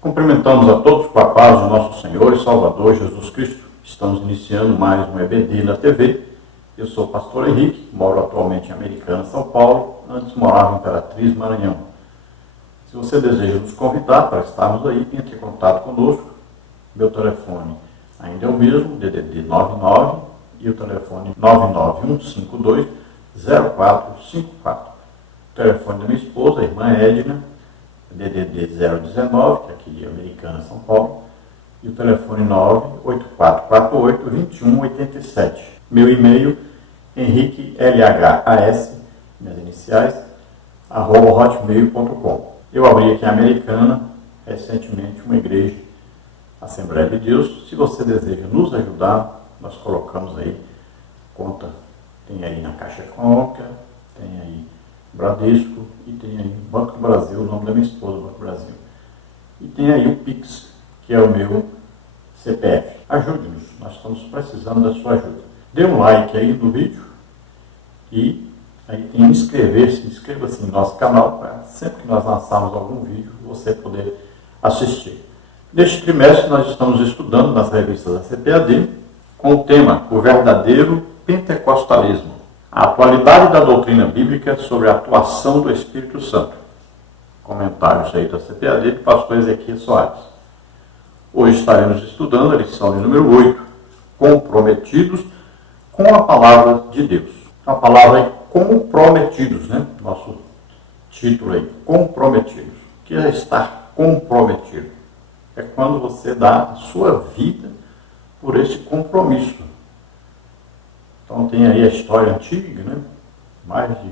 Cumprimentamos a todos com a paz do nosso Senhor e Salvador Jesus Cristo. Estamos iniciando mais um EBD na TV. Eu sou o pastor Henrique, moro atualmente em Americana, São Paulo. Antes morava em Imperatriz, Maranhão. Se você deseja nos convidar para estarmos aí, entre em contato conosco. Meu telefone ainda é o mesmo, DDD 99, e o telefone 991520454. O telefone da minha esposa, a irmã Edna, DDD 019, que é aqui de Americana, São Paulo, e o telefone 98448-2187. Meu e-mail, Henrique, LHAS, minhas iniciais, @hotmail.com. Eu abri aqui em Americana, recentemente, uma igreja, Assembleia de Deus. Se você deseja nos ajudar, nós colocamos aí, conta, tem aí na Caixa Econômica, tem aí Bradesco, e tem aí o Banco do Brasil, o nome da minha esposa, Banco do Brasil. E tem aí o Pix, que é o meu CPF. Ajude-nos, nós estamos precisando da sua ajuda. Dê um like aí no vídeo e aí tem inscrever-se, inscreva-se no nosso canal para sempre que nós lançarmos algum vídeo você poder assistir. Neste trimestre nós estamos estudando nas revistas da CPAD com o tema O Verdadeiro Pentecostalismo. A atualidade da doutrina bíblica sobre a atuação do Espírito Santo. Comentários aí da CPAD do pastor Ezequiel Soares. Hoje estaremos estudando a lição de número 8, comprometidos com a palavra de Deus. A palavra é comprometidos, né? Nosso título aí, comprometidos. O que é estar comprometido? É quando você dá a sua vida por esse compromisso. Então tem aí a história antiga, né? Mais de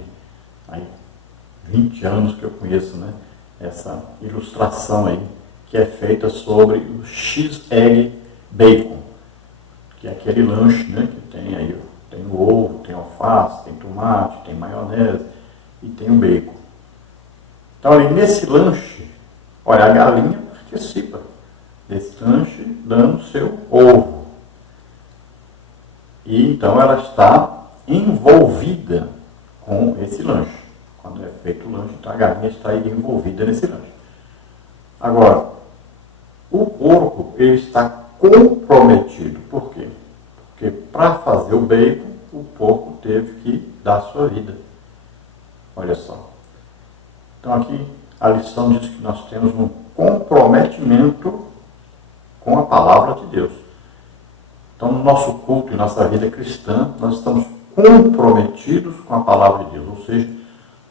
20 anos que eu conheço, né? Essa ilustração aí, que é feita sobre o X-Egg Bacon, que é aquele lanche, né? Que tem aí, tem o ovo, tem alface, tem tomate, tem maionese e tem o bacon. Então ali nesse lanche, olha, a galinha participa desse lanche dando seu ovo. E então ela está envolvida com esse lanche. Quando é feito o lanche, então a galinha está envolvida nesse lanche. Agora, o porco ele está comprometido. Por quê? Porque para fazer o bacon, o porco teve que dar sua vida. Olha só. Então aqui a lição diz que nós temos um comprometimento com a palavra de Deus. Então, no nosso culto e nossa vida cristã, nós estamos comprometidos com a palavra de Deus. Ou seja,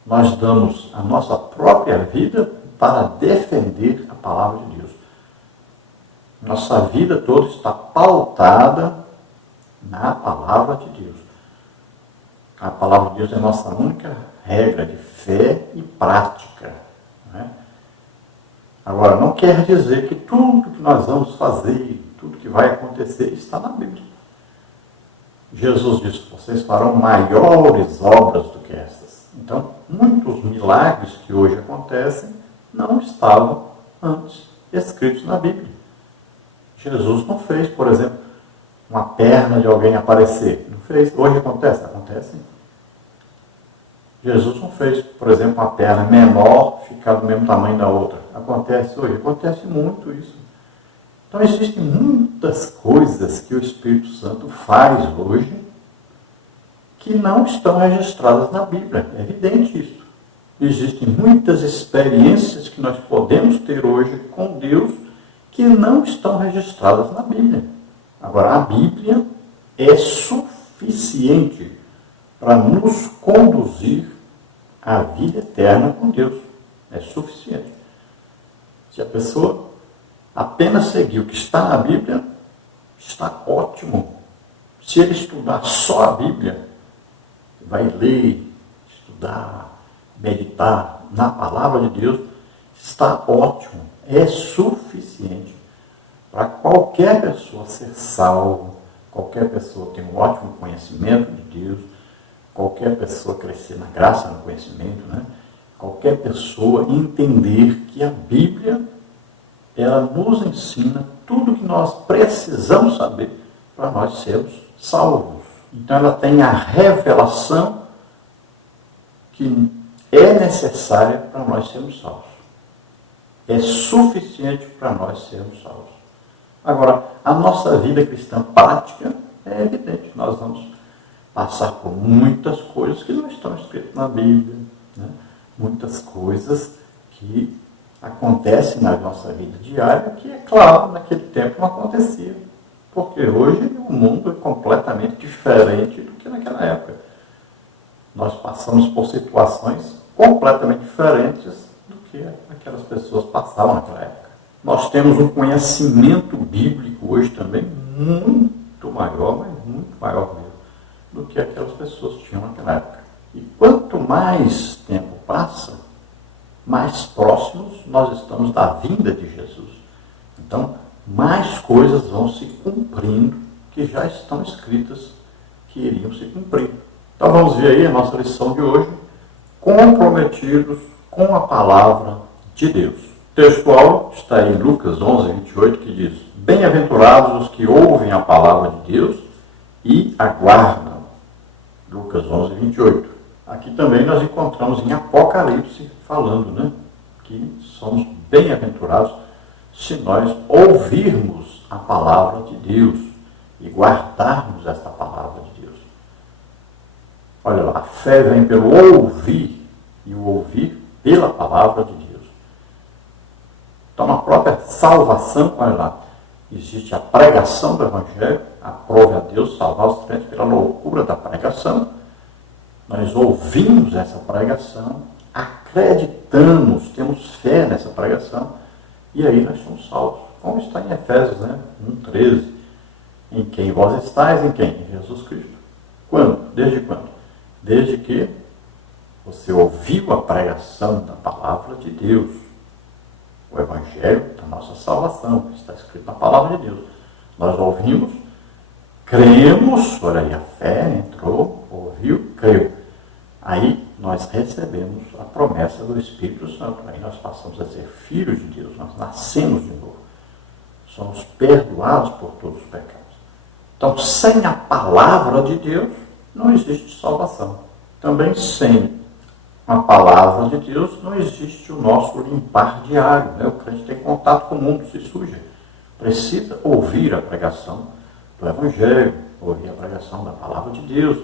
nós damos a nossa própria vida para defender a palavra de Deus. Nossa vida toda está pautada na palavra de Deus. A palavra de Deus é a nossa única regra de fé e prática. Né? Agora, não quer dizer que tudo que nós vamos fazer, tudo que vai acontecer está na Bíblia. Jesus disse, vocês farão maiores obras do que essas. Então, muitos milagres que hoje acontecem não estavam antes escritos na Bíblia. Jesus não fez, por exemplo, uma perna de alguém aparecer. Não fez. Hoje acontece? Acontece. Jesus não fez, por exemplo, uma perna menor ficar do mesmo tamanho da outra. Acontece hoje? Acontece muito isso. Então, existem muitas coisas que o Espírito Santo faz hoje que não estão registradas na Bíblia. É evidente isso. Existem muitas experiências que nós podemos ter hoje com Deus que não estão registradas na Bíblia. Agora, a Bíblia é suficiente para nos conduzir à vida eterna com Deus. É suficiente. Se a pessoa apenas seguir o que está na Bíblia, está ótimo. Se ele estudar só a Bíblia, vai ler, estudar, meditar na palavra de Deus, está ótimo. É suficiente para qualquer pessoa ser salvo, qualquer pessoa ter um ótimo conhecimento de Deus, qualquer pessoa crescer na graça, no conhecimento, né? Qualquer pessoa entender que a Bíblia ela nos ensina tudo o que nós precisamos saber para nós sermos salvos. Então ela tem a revelação que é necessária para nós sermos salvos. é suficiente para nós sermos salvos. Agora, a nossa vida cristã prática é evidente. Nós vamos passar por muitas coisas que não estão escritas na Bíblia, né? Muitas coisas que acontecem na nossa vida diária, que, é claro, naquele tempo não acontecia. Porque hoje o mundo é completamente diferente do que naquela época. Nós passamos por situações completamente diferentes do que aquelas pessoas passavam naquela época. Nós temos um conhecimento bíblico hoje também muito maior, mas muito maior mesmo, do que aquelas pessoas tinham naquela época. E quanto mais tempo passa, mais próximos nós estamos da vinda de Jesus. Então, mais coisas vão se cumprindo que já estão escritas que iriam se cumprir. Então vamos ver aí a nossa lição de hoje, comprometidos com a palavra de Deus. O textual está em Lucas 11, 28, que diz: bem-aventurados os que ouvem a palavra de Deus e aguardam. Lucas 11, 28. Aqui também nós encontramos em Apocalipse falando, né, que somos bem-aventurados se nós ouvirmos a palavra de Deus e guardarmos esta palavra de Deus. Olha lá, a fé vem pelo ouvir e o ouvir pela palavra de Deus. Então, na própria salvação, olha lá, existe a pregação do Evangelho, aprove a Deus salvar os crentes pela loucura da pregação. Nós ouvimos essa pregação, acreditamos, temos fé nessa pregação, e aí nós somos salvos. Como está em Efésios, né? 1,13. Em quem vós estáis, em quem? Em Jesus Cristo. Quando? Desde quando? Desde que você ouviu a pregação da palavra de Deus, o Evangelho da nossa salvação, que está escrito na palavra de Deus. Nós ouvimos, cremos, olha aí, a fé entrou, ouviu, creu. Aí nós recebemos a promessa do Espírito Santo. Aí nós passamos a ser filhos de Deus, nós nascemos de novo. Somos perdoados por todos os pecados. Então, sem a palavra de Deus, não existe salvação. Também sem a palavra de Deus, não existe o nosso limpar diário, né? O crente tem contato com o mundo, se suja. Precisa ouvir a pregação do Evangelho, ouvir a pregação da palavra de Deus.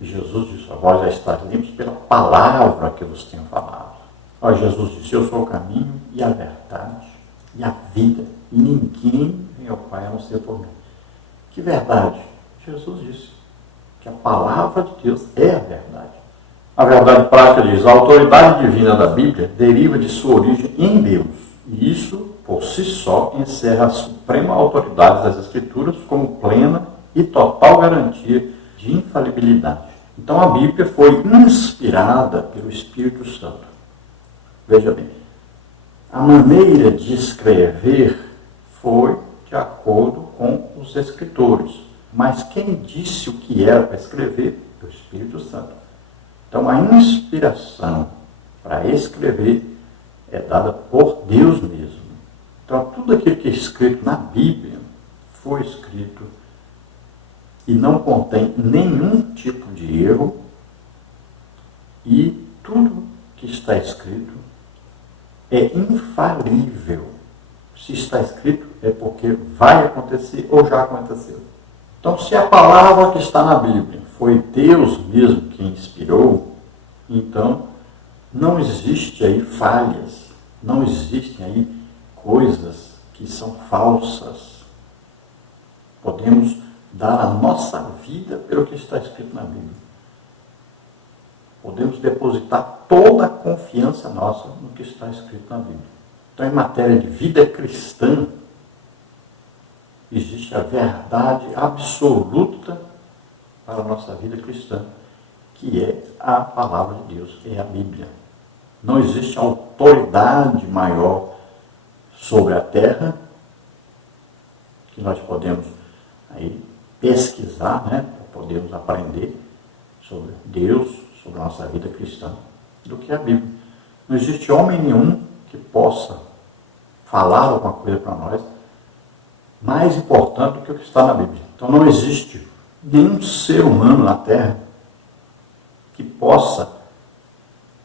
E Jesus disse: vós já estáis limpos pela palavra que vos tenho falado. Ó, Jesus disse: eu sou o caminho e a verdade e a vida, e ninguém vem ao Pai a não ser por mim. Que verdade? Jesus disse que a palavra de Deus é a verdade. A verdade prática diz: a autoridade divina da Bíblia deriva de sua origem em Deus. E isso, por si só, encerra a suprema autoridade das Escrituras como plena e total garantia de infalibilidade. Então a Bíblia foi inspirada pelo Espírito Santo. Veja bem, a maneira de escrever foi de acordo com os escritores. Mas quem disse o que era para escrever? O Espírito Santo. Então a inspiração para escrever é dada por Deus mesmo. Então tudo aquilo que é escrito na Bíblia foi escrito e não contém nenhum tipo de erro, e tudo que está escrito é infalível. Se está escrito é porque vai acontecer ou já aconteceu. Então, se a palavra que está na Bíblia foi Deus mesmo que inspirou, então não existe aí falhas, não existem aí coisas que são falsas. Podemos dar a nossa vida pelo que está escrito na Bíblia. Podemos depositar toda a confiança nossa no que está escrito na Bíblia. Então, em matéria de vida cristã, existe a verdade absoluta para a nossa vida cristã, que é a palavra de Deus, é a Bíblia. Não existe autoridade maior sobre a terra que nós podemos aí pesquisar, né, para podermos aprender sobre Deus, sobre a nossa vida cristã, do que a Bíblia. Não existe homem nenhum que possa falar alguma coisa para nós mais importante do que o que está na Bíblia. Então não existe nenhum ser humano na Terra que possa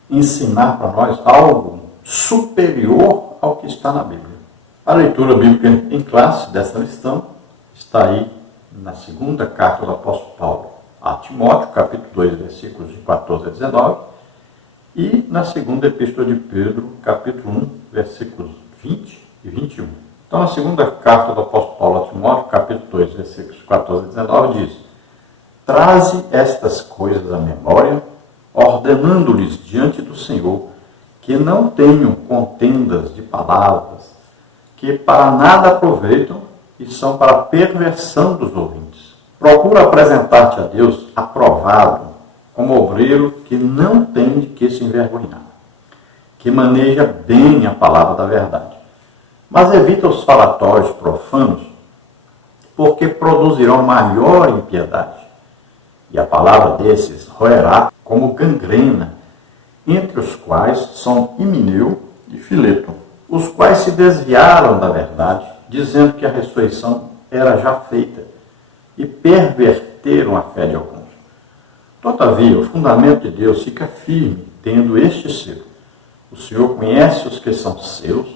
ensinar para nós algo superior ao que está na Bíblia. A leitura bíblica em classe dessa lição está aí na segunda carta do apóstolo Paulo a Timóteo, capítulo 2, versículos de 14 a 19, e na segunda epístola de Pedro, capítulo 1, versículos 20 e 21. Então, a segunda carta do apóstolo Paulo a Timóteo, capítulo 2, versículos 14 a 19, diz: traze estas coisas à memória, ordenando-lhes diante do Senhor que não tenham contendas de palavras, que para nada aproveitam e são para a perversão dos ouvintes. Procura apresentar-te a Deus aprovado, como obreiro que não tem de que se envergonhar, que maneja bem a palavra da verdade. Mas evita os falatórios profanos, porque produzirão maior impiedade. E a palavra desses roerá como gangrena, entre os quais são Himeneu e Fileto, os quais se desviaram da verdade, dizendo que a ressurreição era já feita, e perverteram a fé de alguns. Todavia, o fundamento de Deus fica firme, tendo este selo: o Senhor conhece os que são seus,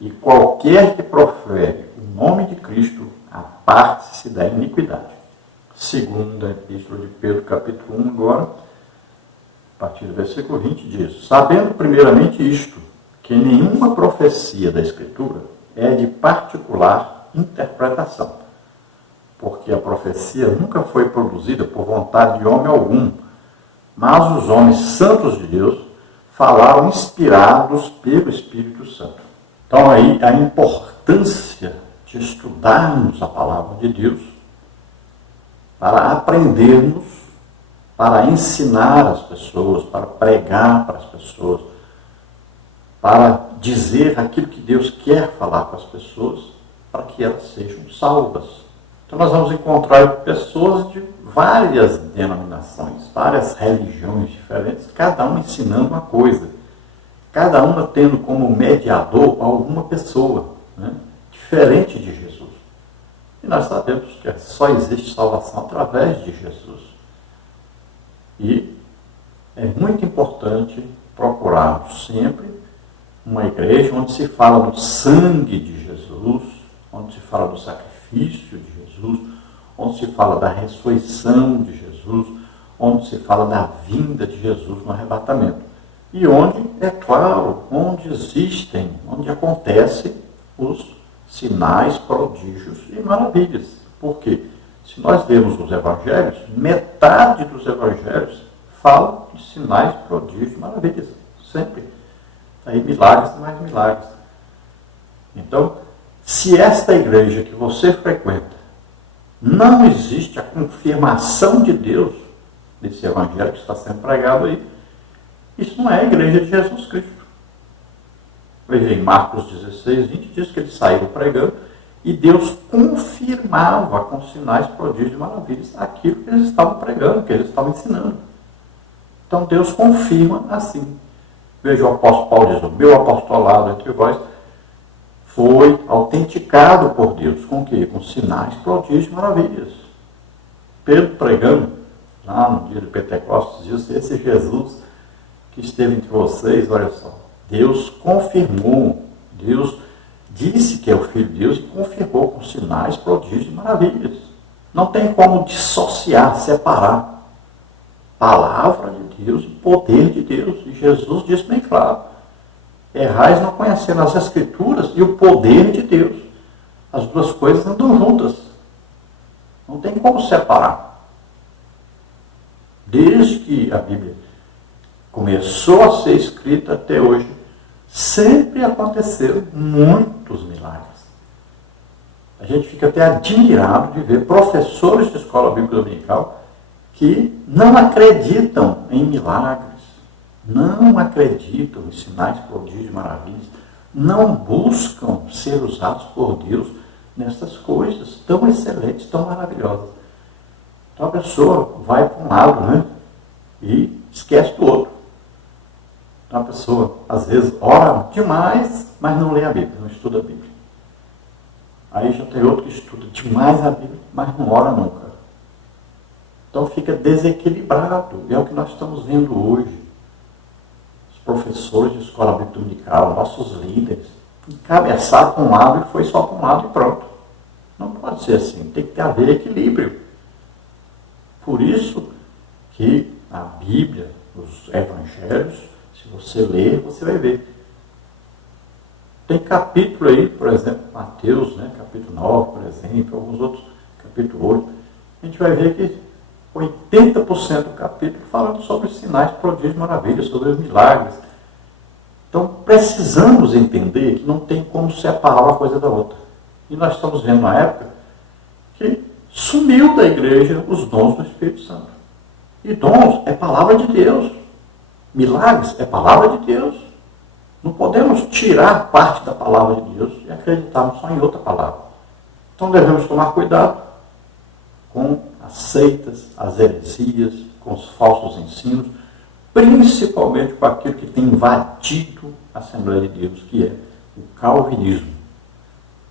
e qualquer que profere o nome de Cristo, aparte-se da iniquidade. Segunda epístola de Pedro, capítulo 1, agora, a partir do versículo 20, diz: sabendo primeiramente isto, que nenhuma profecia da Escritura é de particular interpretação, porque a profecia nunca foi produzida por vontade de homem algum, mas os homens santos de Deus falaram inspirados pelo Espírito Santo. Então aí a importância de estudarmos a palavra de Deus para aprendermos, para ensinar as pessoas, para pregar para as pessoas, para dizer aquilo que Deus quer falar com as pessoas, para que elas sejam salvas. Então nós vamos encontrar pessoas de várias denominações, várias religiões diferentes, cada uma ensinando uma coisa, cada uma tendo como mediador alguma pessoa, né, diferente de Jesus. E nós sabemos que só existe salvação através de Jesus. E é muito importante procurarmos sempre uma igreja onde se fala do sangue de Jesus, onde se fala do sacrifício de Jesus, onde se fala da ressurreição de Jesus, onde se fala da vinda de Jesus no arrebatamento. E onde, é claro, onde acontecem os sinais, prodígios e maravilhas. Por quê? Se nós lemos os evangelhos, metade dos evangelhos falam de sinais, prodígios e maravilhas. Sempre. Aí milagres e mais milagres. Então, se esta igreja que você frequenta não existe a confirmação de Deus desse evangelho que está sendo pregado aí, isso não é a igreja de Jesus Cristo. Veja, em Marcos 16, 20, diz que eles saíram pregando e Deus confirmava com sinais, prodígios e maravilhas aquilo que eles estavam pregando, que eles estavam ensinando. Então Deus confirma assim. Veja, o apóstolo Paulo diz: o meu apostolado entre vós foi autenticado por Deus. Com o quê? Com sinais, prodígios e maravilhas. Pedro pregando, lá no dia de Pentecostes, diz: esse Jesus que esteve entre vocês, olha só, Deus confirmou, Deus disse que é o Filho de Deus e confirmou com sinais, prodígios e maravilhas. Não tem como dissociar, separar palavra de Deus e poder de Deus. E Jesus disse bem claro: errais não conhecendo as Escrituras e o poder de Deus. As duas coisas andam juntas. Não tem como separar. Desde que a Bíblia começou a ser escrita até hoje, sempre aconteceram muitos milagres. A gente fica até admirado de ver professores de escola bíblica dominical que não acreditam em milagres, não acreditam em sinais, prodígios e maravilhas, não buscam ser usados por Deus nessas coisas tão excelentes, tão maravilhosas. Então a pessoa vai para um lado, né, e esquece do outro. Então a pessoa, às vezes, ora demais, mas não lê a Bíblia, não estuda a Bíblia. Aí já tem outro que estuda demais a Bíblia, mas não ora nunca. Então fica desequilibrado. É o que nós estamos vendo hoje. As professores de escola bíblica dominical, nossos líderes, encabeçaram para um lado e foi só para um lado e pronto. Não pode ser assim, tem que haver equilíbrio. Por isso que a Bíblia, os evangelhos, se você ler, você vai ver. Tem capítulo aí, por exemplo, Mateus, né, capítulo 9, por exemplo, alguns outros, capítulo 8. A gente vai ver que 80% do capítulo falando sobre os sinais, prodígios, maravilhas, sobre os milagres. Então, precisamos entender que não tem como separar uma coisa da outra. E nós estamos vendo uma época que sumiu da igreja os dons do Espírito Santo. E dons é palavra de Deus. Milagres é palavra de Deus. Não podemos tirar parte da palavra de Deus e acreditarmos só em outra palavra. Então devemos tomar cuidado com as seitas, as heresias, com os falsos ensinos, principalmente com aquilo que tem invadido a Assembleia de Deus, que é o calvinismo.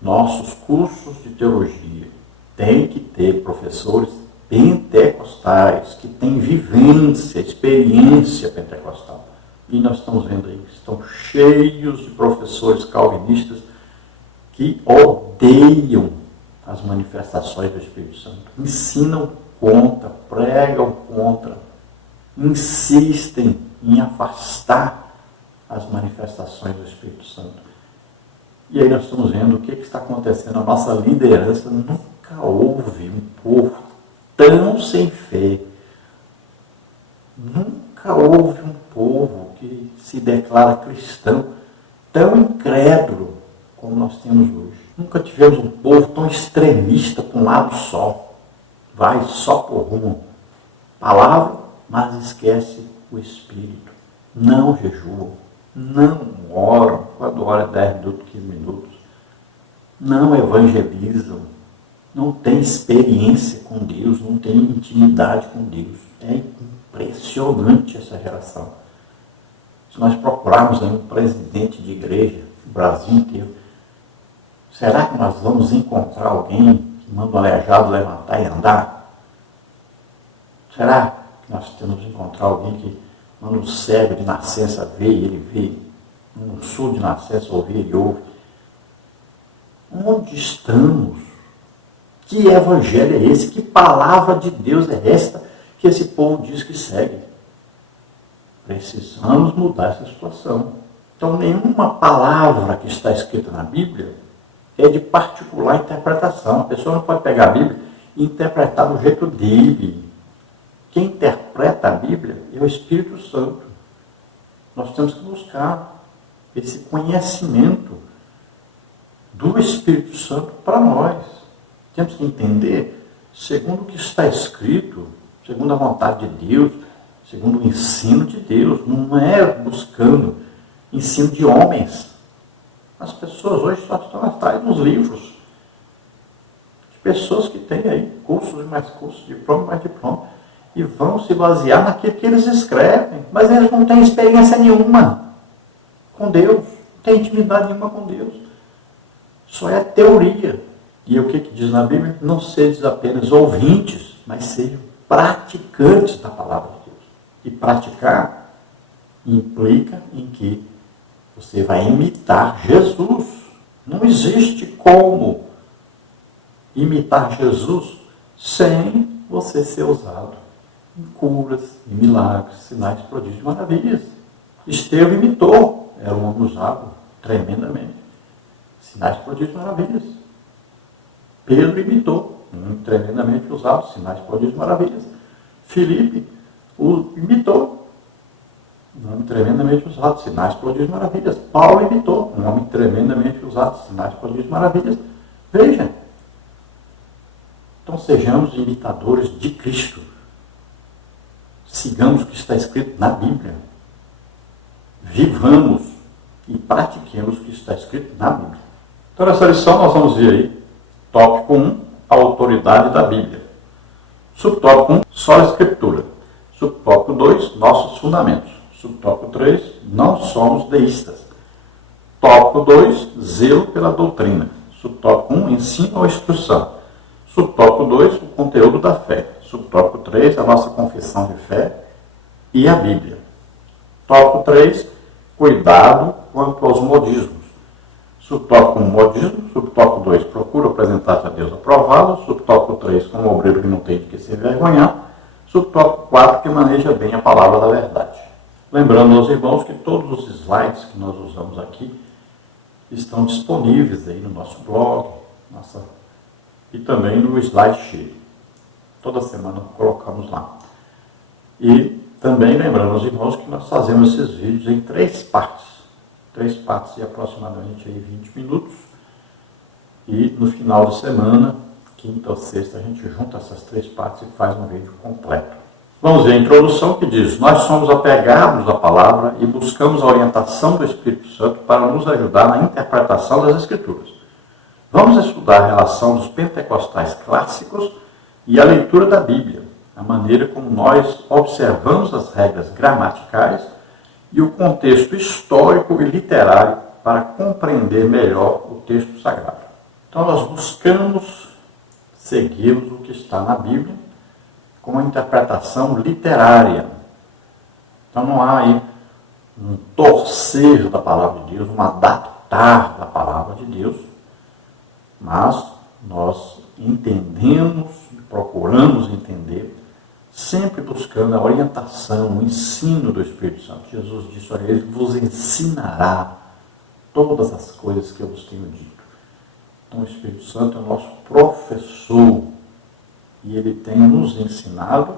Nossos cursos de teologia têm que ter professores pentecostais, que têm vivência, experiência pentecostal. E nós estamos vendo aí que estão cheios de professores calvinistas que odeiam as manifestações do Espírito Santo. Ensinam contra, pregam contra, insistem em afastar as manifestações do Espírito Santo. E aí nós estamos vendo o que está acontecendo. A nossa liderança nunca houve um povo tão sem fé. Nunca houve um povo que se declara cristão tão incrédulo como nós temos hoje. Nunca tivemos um povo tão extremista para um lado só. Vai só por rumo. Palavra, mas esquece o Espírito. Não jejuam, não oram, quando ora 10 minutos, 15 minutos. Não evangelizam, não tem experiência com Deus, não tem intimidade com Deus. É impressionante essa geração. Se nós procurarmos um presidente de igreja, no Brasil inteiro, será que nós vamos encontrar alguém que manda o aleijado levantar e andar? Será que nós temos que encontrar alguém que manda um cego de nascença ver e ele vê? Um surdo de nascença ouvir e ele ouve? Onde estamos? Que evangelho é esse? Que palavra de Deus é esta que esse povo diz que segue? Precisamos mudar essa situação. Então, nenhuma palavra que está escrita na Bíblia é de particular interpretação. A pessoa não pode pegar a Bíblia e interpretar do jeito dele. Quem interpreta a Bíblia é o Espírito Santo. Nós temos que buscar esse conhecimento do Espírito Santo para nós. Temos que entender, segundo o que está escrito, segundo a vontade de Deus, segundo o ensino de Deus. Não é buscando ensino de homens. As pessoas hoje só estão atrás dos livros. De pessoas que têm aí cursos e mais cursos, diploma e mais diploma, e vão se basear naquilo que eles escrevem. Mas eles não têm experiência nenhuma com Deus, não têm intimidade nenhuma com Deus. Só é teoria. E o que diz na Bíblia? Não sejam apenas ouvintes, mas sejam praticantes da palavra de Deus. E praticar implica em que você vai imitar Jesus. Não existe como imitar Jesus sem você ser usado em curas, em milagres, sinais, prodígios, maravilhas. Estevão imitou, era um homem usado tremendamente. Sinais, prodígios, maravilhas. Pedro imitou, tremendamente usado, sinais, prodígios, maravilhas. Filipe o imitou, um homem tremendamente usado, sinais, prodígios, maravilhas. Paulo imitou, um homem tremendamente usado, sinais, prodígios, maravilhas. Veja. Então sejamos imitadores de Cristo. Sigamos o que está escrito na Bíblia. Vivamos e pratiquemos o que está escrito na Bíblia. Então nessa lição nós vamos ver aí, tópico 1, a autoridade da Bíblia. Subtópico 1, só a Escritura. Subtópico 2, nossos fundamentos. Subtópico 3, não somos deístas. Tópico 2, zelo pela doutrina. Subtópico 1, ensino ou instrução. Subtópico 2, o conteúdo da fé. Subtópico 3, a nossa confissão de fé e a Bíblia. Tópico 3, cuidado quanto aos modismos. Subtópico 1, modismo. Subtópico 2, procura apresentar-se a Deus aprovado. Subtópico 3, como obreiro que não tem de que se envergonhar. Subtópico 4, que maneja bem a palavra da verdade. Lembrando aos irmãos que todos os slides que nós usamos aqui estão disponíveis aí no nosso blog e também no SlideShare. Toda semana colocamos lá. E também lembrando aos irmãos que nós fazemos esses vídeos em 3 partes. 3 partes de aproximadamente aí 20 minutos. E no final de semana, quinta ou sexta, a gente junta essas 3 partes e faz um vídeo completo. Vamos ver a introdução que diz: nós somos apegados à palavra e buscamos a orientação do Espírito Santo para nos ajudar na interpretação das Escrituras. Vamos estudar a relação dos pentecostais clássicos e a leitura da Bíblia, a maneira como nós observamos as regras gramaticais e o contexto histórico e literário para compreender melhor o texto sagrado. Então nós buscamos seguirmos o que está na Bíblia com uma interpretação literária. Então não há aí um torcer da palavra de Deus, um adaptar da palavra de Deus, mas nós entendemos e procuramos entender, sempre buscando a orientação, o ensino do Espírito Santo. Jesus disse: olha, ele vos ensinará todas as coisas que eu vos tenho dito. Então o Espírito Santo é o nosso professor e ele tem nos ensinado,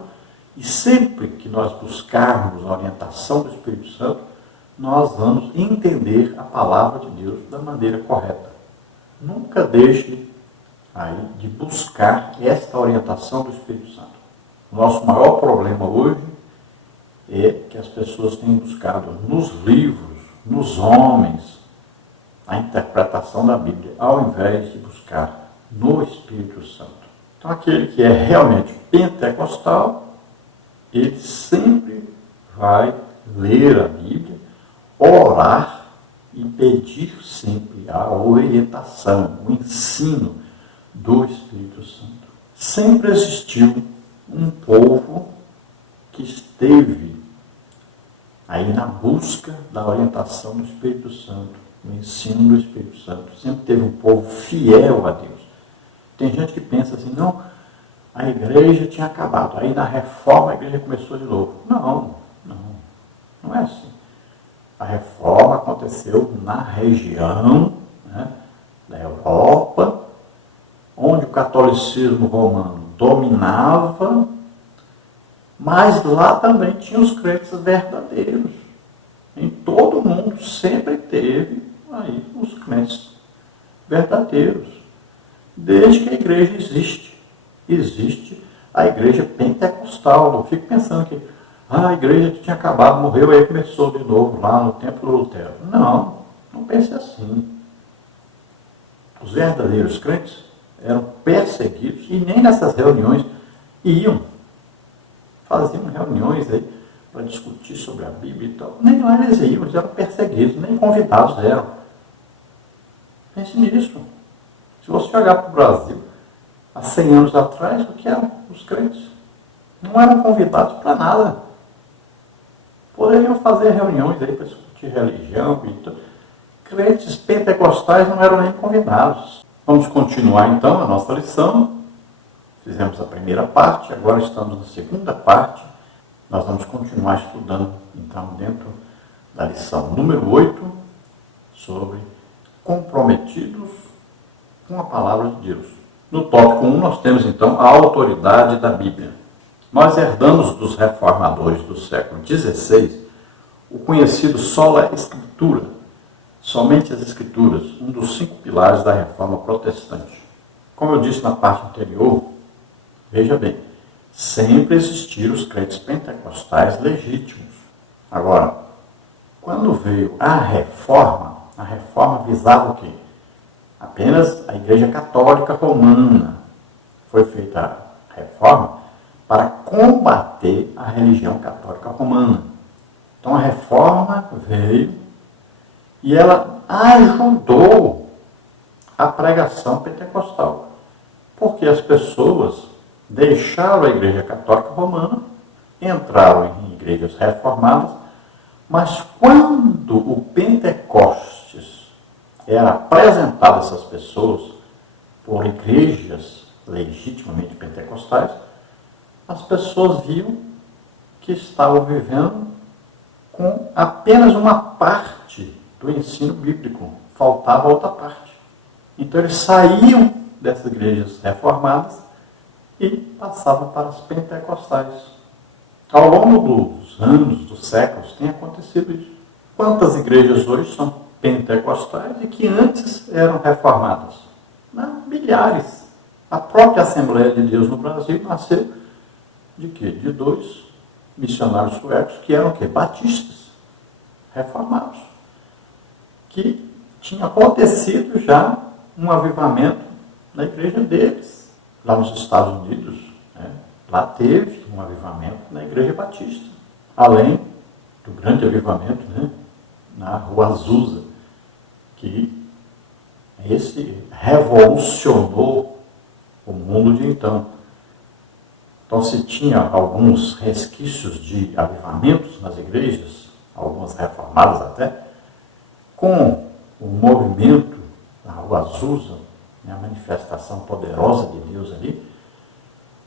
e sempre que nós buscarmos a orientação do Espírito Santo, nós vamos entender a palavra de Deus da maneira correta. Nunca deixe aí de buscar esta orientação do Espírito Santo. O nosso maior problema hoje é que as pessoas têm buscado nos livros, nos homens, a interpretação da Bíblia, ao invés de buscar no Espírito Santo. Então, aquele que é realmente pentecostal, ele sempre vai ler a Bíblia, orar e pedir sempre a orientação, o ensino do Espírito Santo. Sempre existiu um povo que esteve aí na busca da orientação do Espírito Santo, do ensino do Espírito Santo. Sempre teve um povo fiel a Deus. Tem gente que pensa assim: não, a igreja tinha acabado, aí na reforma a igreja começou de novo. Não é assim. A reforma aconteceu na região, né, da Europa, onde o catolicismo romano dominava, mas lá também tinha os crentes verdadeiros. Em todo o mundo sempre teve aí os crentes verdadeiros. Desde que a igreja existe a igreja pentecostal. Não fico pensando que a igreja tinha acabado, morreu, aí começou de novo lá no tempo do Lutero. Não pense assim. Os verdadeiros crentes eram perseguidos e nem nessas reuniões iam. Faziam reuniões aí para discutir sobre a Bíblia e tal. Nem lá eles iam, eles eram perseguidos, nem convidados eram. Pense nisso. Se você olhar para o Brasil, há 100 anos atrás, o que eram os crentes? Não eram convidados para nada. Poderiam fazer reuniões aí para discutir religião e tudo. Crentes pentecostais não eram nem convidados. Vamos continuar então a nossa lição. Fizemos a primeira parte, agora estamos na segunda parte. Nós vamos continuar estudando então dentro da lição número 8 sobre comprometidos com a palavra de Deus. No tópico 1 nós temos então a autoridade da Bíblia. Nós herdamos dos reformadores do século XVI o conhecido sola escritura, somente as escrituras, um dos 5 pilares da reforma protestante. Como eu disse na parte anterior, veja bem, sempre existiram os crentes pentecostais legítimos. Agora, quando veio a reforma visava o quê? Apenas a Igreja Católica Romana. Foi feita a reforma para combater a religião católica romana. Então a reforma veio e ela ajudou a pregação pentecostal. Porque as pessoas deixaram a Igreja Católica Romana, entraram em igrejas reformadas, Mas quando o Pentecostes era apresentado a essas pessoas por igrejas legitimamente pentecostais, as pessoas viam que estavam vivendo com apenas uma parte do ensino bíblico, faltava outra parte. Então eles saíam dessas igrejas reformadas e passavam para as pentecostais. Ao longo dos anos, dos séculos, tem acontecido isso. Quantas igrejas hoje são pentecostais e que antes eram reformadas? Não, milhares. A própria Assembleia de Deus no Brasil nasceu de quê? De 2 missionários suecos que eram o quê? Batistas, reformados. Que tinha acontecido já um avivamento na igreja deles, lá nos Estados Unidos. Né? Lá teve um avivamento na igreja batista, além do grande avivamento, né? Na Rua Azusa, que esse revolucionou o mundo de então. Então, se tinha alguns resquícios de avivamentos nas igrejas, algumas reformadas até, com o movimento da Rua Azusa, né, a manifestação poderosa de Deus ali,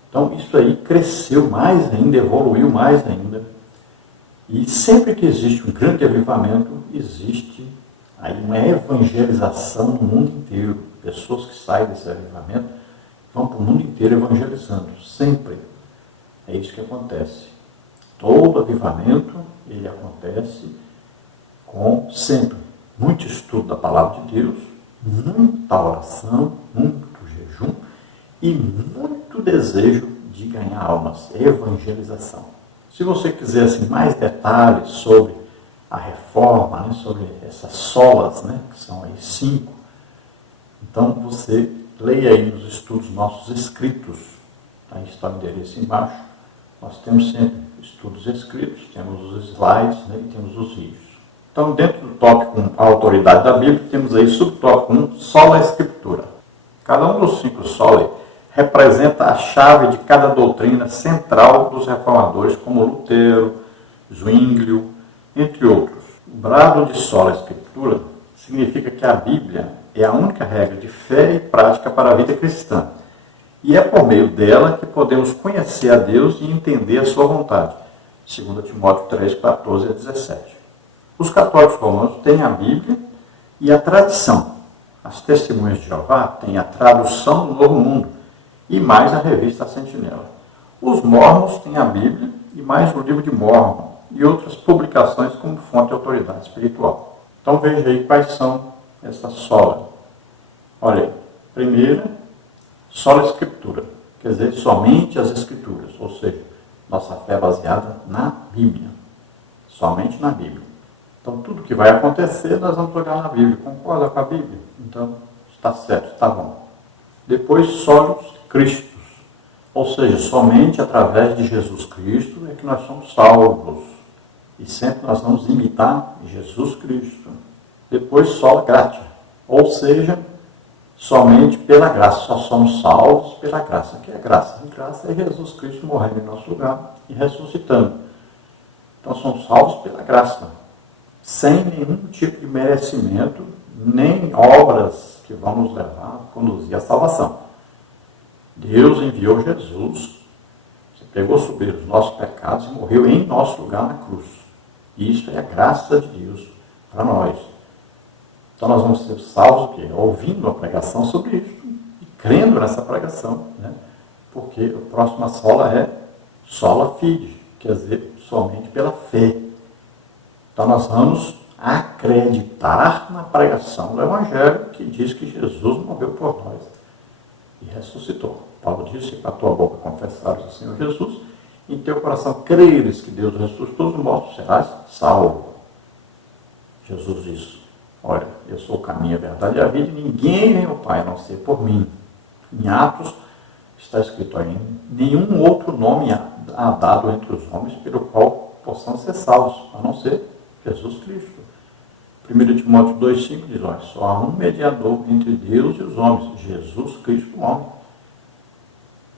então isso aí cresceu mais ainda, evoluiu mais ainda. E sempre que existe um grande avivamento, existe aí uma evangelização no mundo inteiro. Pessoas que saem desse avivamento vão para o mundo inteiro evangelizando, sempre. É isso que acontece. Todo avivamento, ele acontece com sempre muito estudo da palavra de Deus, muita oração, muito jejum e muito desejo de ganhar almas, evangelização. Se você quiser assim, mais detalhes sobre a reforma, né, sobre essas solas, né, que são aí 5, então você leia aí nos estudos nossos escritos, aí está o endereço embaixo. Nós temos sempre estudos escritos, temos os slides, né, e temos os vídeos. Então, dentro do tópico 1, a autoridade da Bíblia, temos aí subtópico 1, sola escritura. Cada um dos 5 soli representa a chave de cada doutrina central dos reformadores, como Lutero, Zwinglio, entre outros. O brado de sola escritura significa que a Bíblia é a única regra de fé e prática para a vida cristã. E é por meio dela que podemos conhecer a Deus e entender a sua vontade. 2 Timóteo 3, 14 a 17. Os católicos romanos têm a Bíblia e a tradição. As testemunhas de Jeová têm a tradução do Novo Mundo e mais a revista Sentinela. Os mormons têm a Bíblia e mais o livro de Mormon e outras publicações como fonte de autoridade espiritual. Então veja aí quais são essas solas. Olha aí, primeira, sola escritura, quer dizer, somente as escrituras, ou seja, nossa fé é baseada na Bíblia, somente na Bíblia. Então tudo que vai acontecer nós vamos olhar na Bíblia, concorda com a Bíblia? Então está certo, está bom. Depois, solos Cristos, ou seja, somente através de Jesus Cristo é que nós somos salvos, e sempre nós vamos imitar Jesus Cristo. Depois, sola gratia, ou seja, somente pela graça, só somos salvos pela graça. O que é graça? A graça é Jesus Cristo morrendo em nosso lugar e ressuscitando. Então somos salvos pela graça, sem nenhum tipo de merecimento, nem obras que vão nos levar a conduzir à salvação. Deus enviou Jesus, que pegou sobre os nossos pecados e morreu em nosso lugar na cruz. E isso é a graça de Deus para nós. Então nós vamos ser salvos o quê? Ouvindo a pregação sobre isso e crendo nessa pregação, né? Porque a próxima sola é sola fide, quer dizer, somente pela fé. Então nós vamos acreditar na pregação do Evangelho que diz que Jesus morreu por nós e ressuscitou. Paulo disse: com a tua boca confessares o Senhor Jesus, e em teu coração creres que Deus ressuscitou dos mortos, serás salvo. Jesus disse: olha, eu sou o caminho, a verdade e a vida, e ninguém vem ao Pai a não ser por mim. Em Atos está escrito aí: nenhum outro nome há dado entre os homens pelo qual possamos ser salvos, a não ser Jesus Cristo. 1 Timóteo 2,5 diz: olha, só há um mediador entre Deus e os homens, Jesus Cristo, o homem.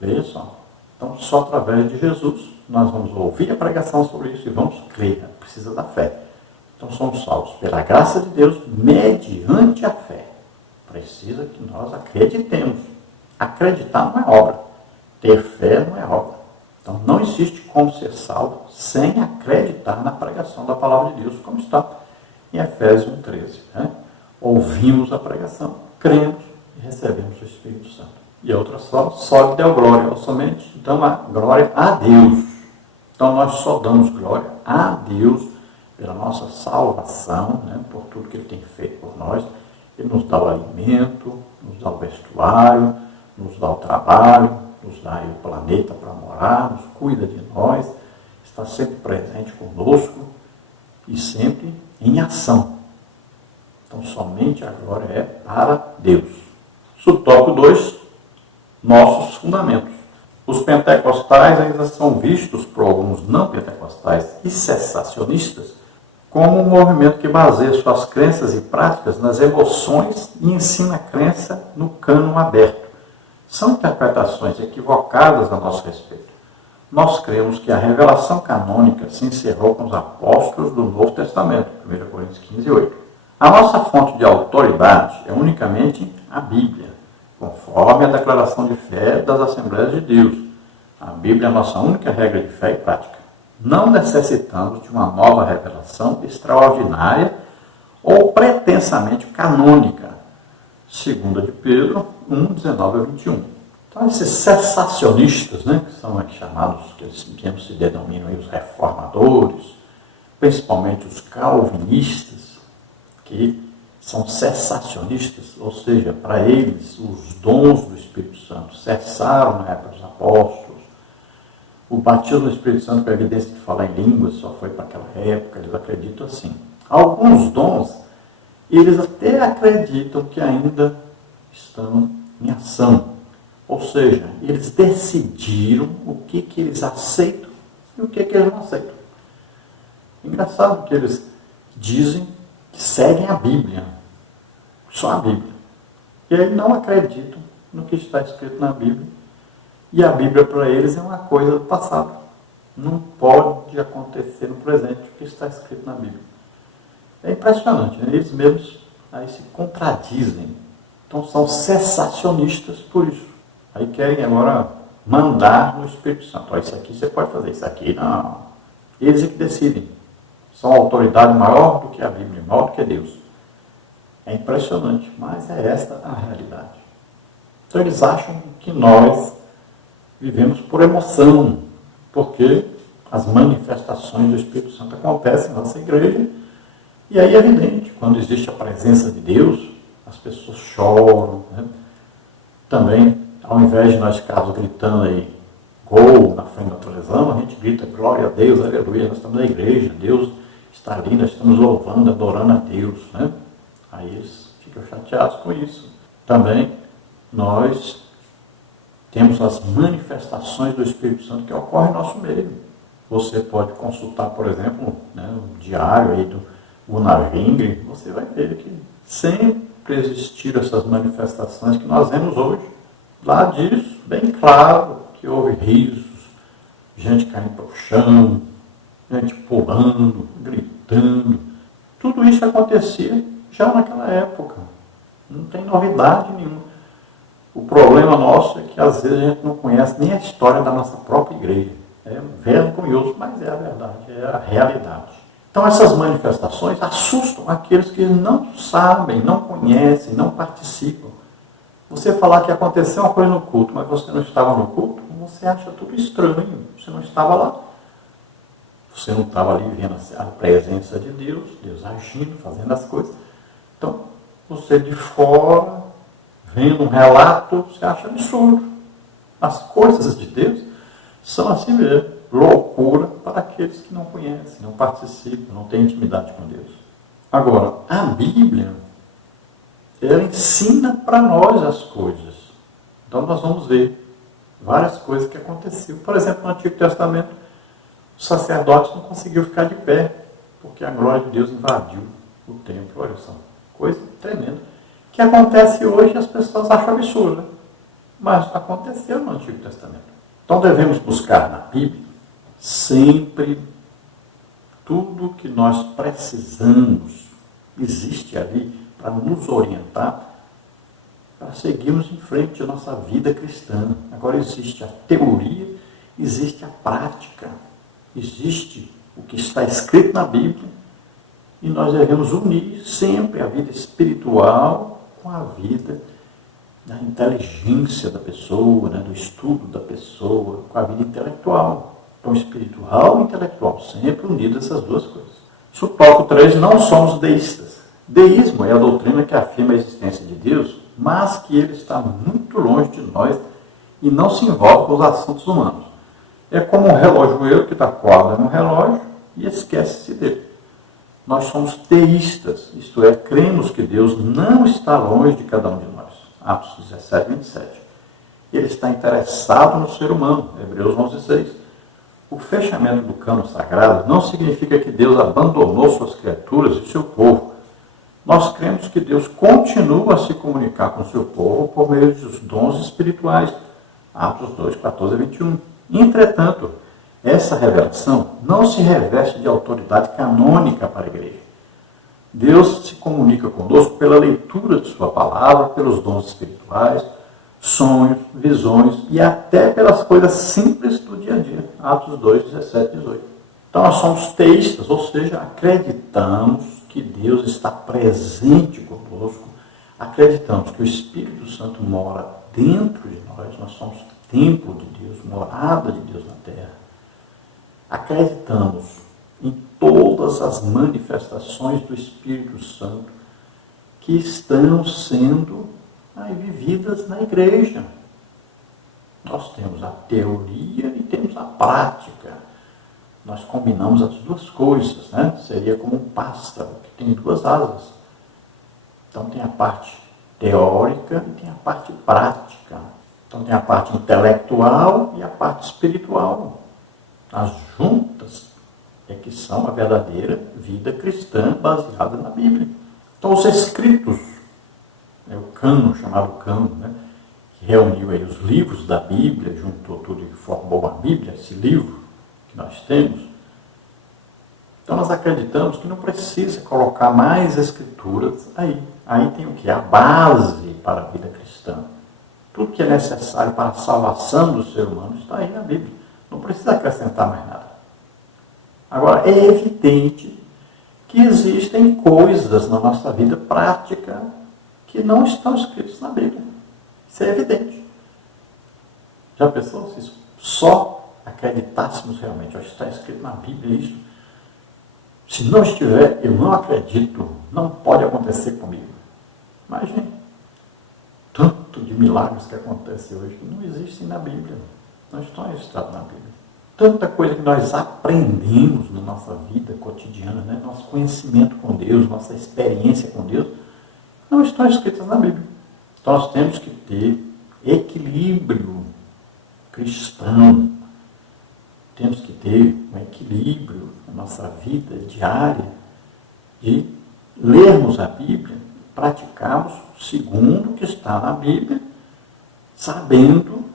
Veja só. Então, só através de Jesus nós vamos ouvir a pregação sobre isso e vamos crer. Precisa da fé. Então somos salvos pela graça de Deus mediante a fé. Precisa que nós acreditemos. Acreditar não é obra. Ter fé não é obra. Então não existe como ser salvo sem acreditar na pregação da palavra de Deus, como está em Efésios 1,13. Né? Ouvimos a pregação, cremos e recebemos o Espírito Santo. E a outra só deu glória, somente damos a glória a Deus. Então nós só damos glória a Deus pela nossa salvação, né? Por tudo que Ele tem feito por nós. Ele nos dá o alimento, nos dá o vestuário, nos dá o trabalho, nos dá o planeta para morar, nos cuida de nós, está sempre presente conosco e sempre em ação. Então, somente a glória é para Deus. Subtópico 2, nossos fundamentos. Os pentecostais ainda são vistos por alguns não pentecostais e cessacionistas como um movimento que baseia suas crenças e práticas nas emoções e ensina a crença no cânon aberto. São interpretações equivocadas a nosso respeito. Nós cremos que a revelação canônica se encerrou com os apóstolos do Novo Testamento, 1 Coríntios 15, 8. A nossa fonte de autoridade é unicamente a Bíblia, conforme a declaração de fé das Assembleias de Deus. A Bíblia é a nossa única regra de fé e prática. Não necessitamos de uma nova revelação extraordinária ou pretensamente canônica. 2 de Pedro 1, 19 a 21. Então, esses cessacionistas, né, que são chamados, que eles mesmos se denominam aí, os reformadores, principalmente os calvinistas, que são cessacionistas, ou seja, para eles, os dons do Espírito Santo cessaram na época dos apóstolos. O batismo do Espírito Santo com a evidência de falar em línguas só foi para aquela época, eles acreditam assim. Alguns dons, eles até acreditam que ainda estão em ação. Ou seja, eles decidiram o que eles aceitam e o que eles não aceitam. Engraçado que eles dizem que seguem a Bíblia, só a Bíblia. E aí não acreditam no que está escrito na Bíblia. E a Bíblia para eles é uma coisa do passado. Não pode acontecer no presente o que está escrito na Bíblia. É impressionante, né? Eles mesmos aí se contradizem. Então são cessacionistas por isso. Aí querem agora mandar no Espírito Santo. Isso aqui você pode fazer, isso aqui não. Eles é que decidem. São autoridade maior do que a Bíblia, maior do que Deus. É impressionante, mas é esta a realidade. Então eles acham que nós vivemos por emoção, porque as manifestações do Espírito Santo acontecem na nossa igreja, e aí é evidente, quando existe a presença de Deus, as pessoas choram, né? Também, ao invés de nós ficarmos gritando aí, gol na frente da televisão, a gente grita, glória a Deus, aleluia, nós estamos na igreja, Deus está ali, nós estamos louvando, adorando a Deus, né? Aí eles ficam chateados com isso. Também, nós temos as manifestações do Espírito Santo que ocorrem no nosso meio. Você pode consultar, por exemplo, né, o diário aí do Unavingre, você vai ver que sempre existiram essas manifestações que nós vemos hoje. Lá diz, bem claro, que houve risos, gente caindo para o chão, gente pulando, gritando. Tudo isso acontecia já naquela época. Não tem novidade nenhuma. O problema nosso é que às vezes a gente não conhece nem a história da nossa própria igreja. É vergonhoso, mas é a verdade, é a realidade. Então essas manifestações assustam aqueles que não sabem, não conhecem, não participam. Você falar que aconteceu uma coisa no culto, mas você não estava no culto, você acha tudo estranho. Você não estava lá. Você não estava ali vendo a presença de Deus, Deus agindo, fazendo as coisas. Então, você de fora, vendo um relato, você acha absurdo. As coisas de Deus são assim mesmo, loucura para aqueles que não conhecem, não participam, não têm intimidade com Deus. Agora, a Bíblia, ela ensina para nós as coisas. Então nós vamos ver várias coisas que aconteciam. Por exemplo, no Antigo Testamento, os sacerdotes não conseguiam ficar de pé, porque a glória de Deus invadiu o templo. Olha só, coisa tremenda. O que acontece hoje as pessoas acham absurdo, mas aconteceu no Antigo Testamento. Então devemos buscar na Bíblia sempre tudo que nós precisamos existe ali para nos orientar, para seguirmos em frente a nossa vida cristã. Agora existe a teoria, existe a prática, existe o que está escrito na Bíblia, e nós devemos unir sempre a vida espiritual com a vida da inteligência da pessoa, né, do estudo da pessoa, com a vida intelectual. Então, espiritual e intelectual, sempre unidas essas duas coisas. Isso, tópico 3, não somos deístas. Deísmo é a doutrina que afirma a existência de Deus, mas que ele está muito longe de nós e não se envolve com os assuntos humanos. É como um relojoeiro que dá corda no relógio e esquece-se dele. Nós somos teístas, isto é, cremos que Deus não está longe de cada um de nós. Atos 17, 27. Ele está interessado no ser humano. Hebreus 11, 6. O fechamento do cânon sagrado não significa que Deus abandonou suas criaturas e seu povo. Nós cremos que Deus continua a se comunicar com seu povo por meio dos dons espirituais. Atos 2, 14 a 21. Entretanto, essa revelação não se reveste de autoridade canônica para a igreja. Deus se comunica conosco pela leitura de sua palavra, pelos dons espirituais, sonhos, visões e até pelas coisas simples do dia a dia. Atos 2, 17 e 18. Então nós somos teístas, ou seja, acreditamos que Deus está presente conosco, acreditamos que o Espírito Santo mora dentro de nós somos templo de Deus, morada de Deus na terra. Acreditamos em todas as manifestações do Espírito Santo que estão sendo vividas na igreja. Nós temos a teoria e temos a prática. Nós combinamos as duas coisas, né? Seria como um pássaro que tem duas asas. Então tem a parte teórica e tem a parte prática. Então tem a parte intelectual e a parte espiritual. As juntas é que são a verdadeira vida cristã baseada na Bíblia. Então os escritos, o cânon, chamado cânon, né, que reuniu aí os livros da Bíblia, juntou tudo e formou a Bíblia, esse livro que nós temos. Então nós acreditamos que não precisa colocar mais escrituras aí. Aí tem o que? A base para a vida cristã. Tudo que é necessário para a salvação do ser humano está aí na Bíblia. Não precisa acrescentar mais nada. Agora, é evidente que existem coisas na nossa vida prática que não estão escritas na Bíblia. Isso é evidente. Já pensou se só acreditássemos realmente, está escrito na Bíblia isso? Se não estiver, eu não acredito, não pode acontecer comigo. Imagine, tanto de milagres que acontecem hoje que não existem na Bíblia, não estão registrados na Bíblia. Tanta coisa que nós aprendemos na nossa vida cotidiana, né? Nosso conhecimento com Deus, nossa experiência com Deus, não estão escritas na Bíblia. Então nós temos que ter equilíbrio cristão, temos que ter um equilíbrio na nossa vida diária de lermos a Bíblia, praticarmos segundo o que está na Bíblia, sabendo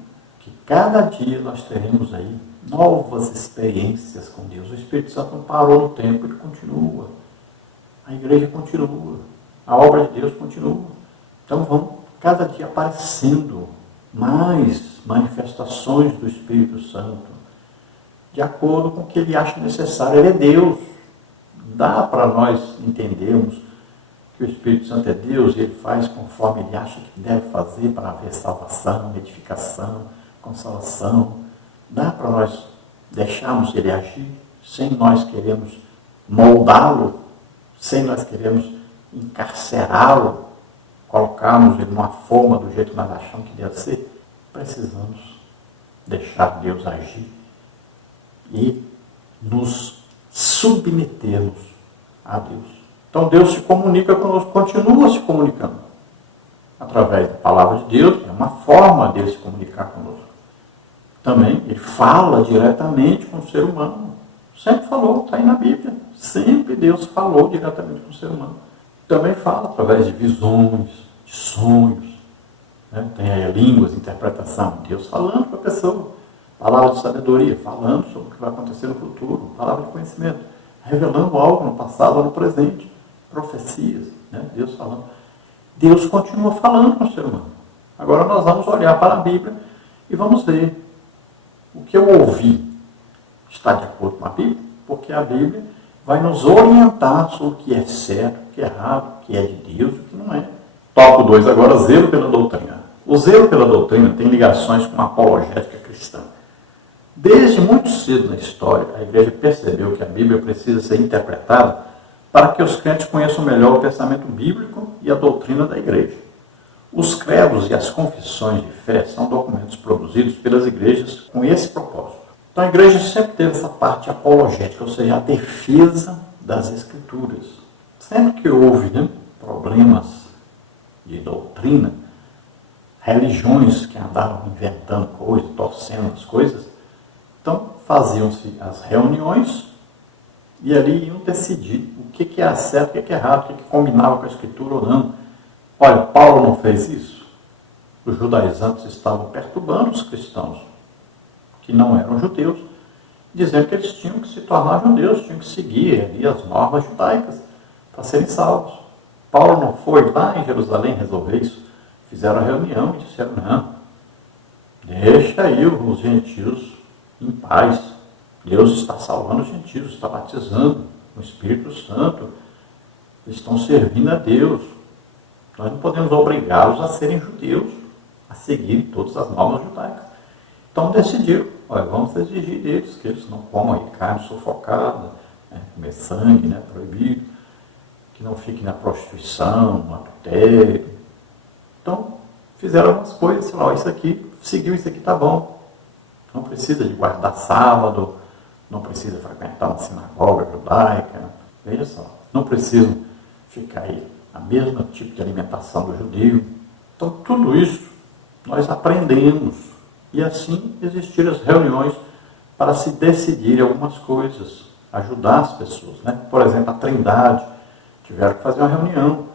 que cada dia nós teremos aí novas experiências com Deus. O Espírito Santo não parou no tempo, ele continua. A igreja continua. A obra de Deus continua. Então vão cada dia aparecendo mais manifestações do Espírito Santo, de acordo com o que ele acha necessário. Ele é Deus. Dá para nós entendermos que o Espírito Santo é Deus e ele faz conforme ele acha que deve fazer para haver salvação, edificação, consolação. Dá para nós deixarmos ele agir sem nós queremos moldá-lo, sem nós queremos encarcerá-lo, colocarmos ele numa forma do jeito que nós achamos que deve ser. Precisamos deixar Deus agir e nos submetermos a Deus. Então Deus se comunica conosco, continua se comunicando através da palavra de Deus, é uma forma dele se comunicar conosco. Também ele fala diretamente com o ser humano. Sempre falou, está aí na Bíblia. Sempre Deus falou diretamente com o ser humano. Também fala através de visões, de sonhos. Né? Tem aí línguas, interpretação. Deus falando para a pessoa. Palavra de sabedoria, falando sobre o que vai acontecer no futuro. Palavra de conhecimento. revelando algo no passado ou no presente, profecias, né? Deus falando. Deus continua falando com o ser humano. Agora nós vamos olhar para a Bíblia e vamos ver o que eu ouvi está de acordo com a Bíblia, porque a Bíblia vai nos orientar sobre o que é certo, o que é errado, o que é de Deus e o que não é. Tópico 2 agora, zelo pela doutrina. O zelo pela doutrina tem ligações com a apologética cristã. Desde muito cedo na história, a igreja percebeu que a Bíblia precisa ser interpretada para que os crentes conheçam melhor o pensamento bíblico e a doutrina da igreja. Os credos e as confissões de fé são documentos produzidos pelas igrejas com esse propósito. Então a igreja sempre teve essa parte apologética, ou seja, a defesa das escrituras. Sempre que houve problemas de doutrina, religiões que andavam inventando coisas, torcendo as coisas, então faziam-se as reuniões e ali iam decidir o que era certo, o que é errado, o que combinava com a escritura ou não. Olha, Paulo não fez isso. Os judaizantes estavam perturbando os cristãos que não eram judeus, dizendo que eles tinham que se tornar judeus, tinham que seguir ali as normas judaicas para serem salvos. Paulo não foi lá em Jerusalém resolver isso. Fizeram a reunião e disseram, não, deixa aí os gentios em paz. Deus está salvando os gentios, está batizando no Espírito Santo. Eles estão servindo a Deus. Nós não podemos obrigá-los a serem judeus, a seguirem todas as normas judaicas. Então decidiram, olha, vamos exigir deles que eles não comam aí carne sufocada, comer sangue, proibido, que não fiquem na prostituição, no adultério. Então, fizeram algumas coisas, falaram, isso aqui, seguiu isso aqui, tá bom. Não precisa de guardar sábado, não precisa frequentar uma sinagoga judaica, veja só, não precisam ficar aí a mesma tipo de alimentação do judeu. Então, tudo isso nós aprendemos. E assim existiram as reuniões para se decidir algumas coisas, ajudar as pessoas. Por exemplo, a Trindade, tiveram que fazer uma reunião,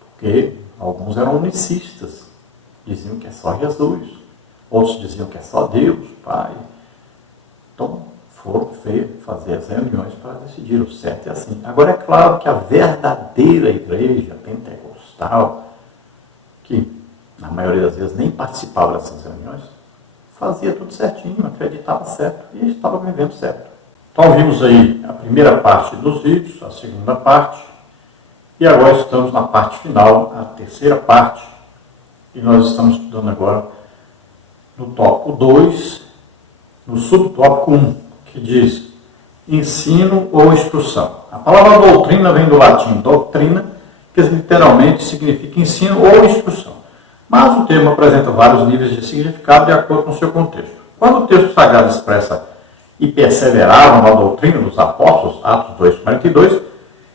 porque alguns eram unicistas, diziam que é só Jesus, outros diziam que é só Deus, Pai. Então, foram fazer as reuniões para decidir o certo e assim. Agora, é claro que a verdadeira igreja pentecostal, que na maioria das vezes nem participava dessas reuniões, fazia tudo certinho, acreditava certo e estava vivendo certo. Então, vimos aí a primeira parte dos vídeos, a segunda parte, e agora estamos na parte final, a terceira parte, e nós estamos estudando agora no tópico 2, no subtópico 1, que diz ensino ou instrução. A palavra doutrina vem do latim doutrina, que literalmente significa ensino ou instrução. Mas o termo apresenta vários níveis de significado de acordo com o seu contexto. Quando o texto sagrado expressa e perseveraram na doutrina dos apóstolos, Atos 2,42,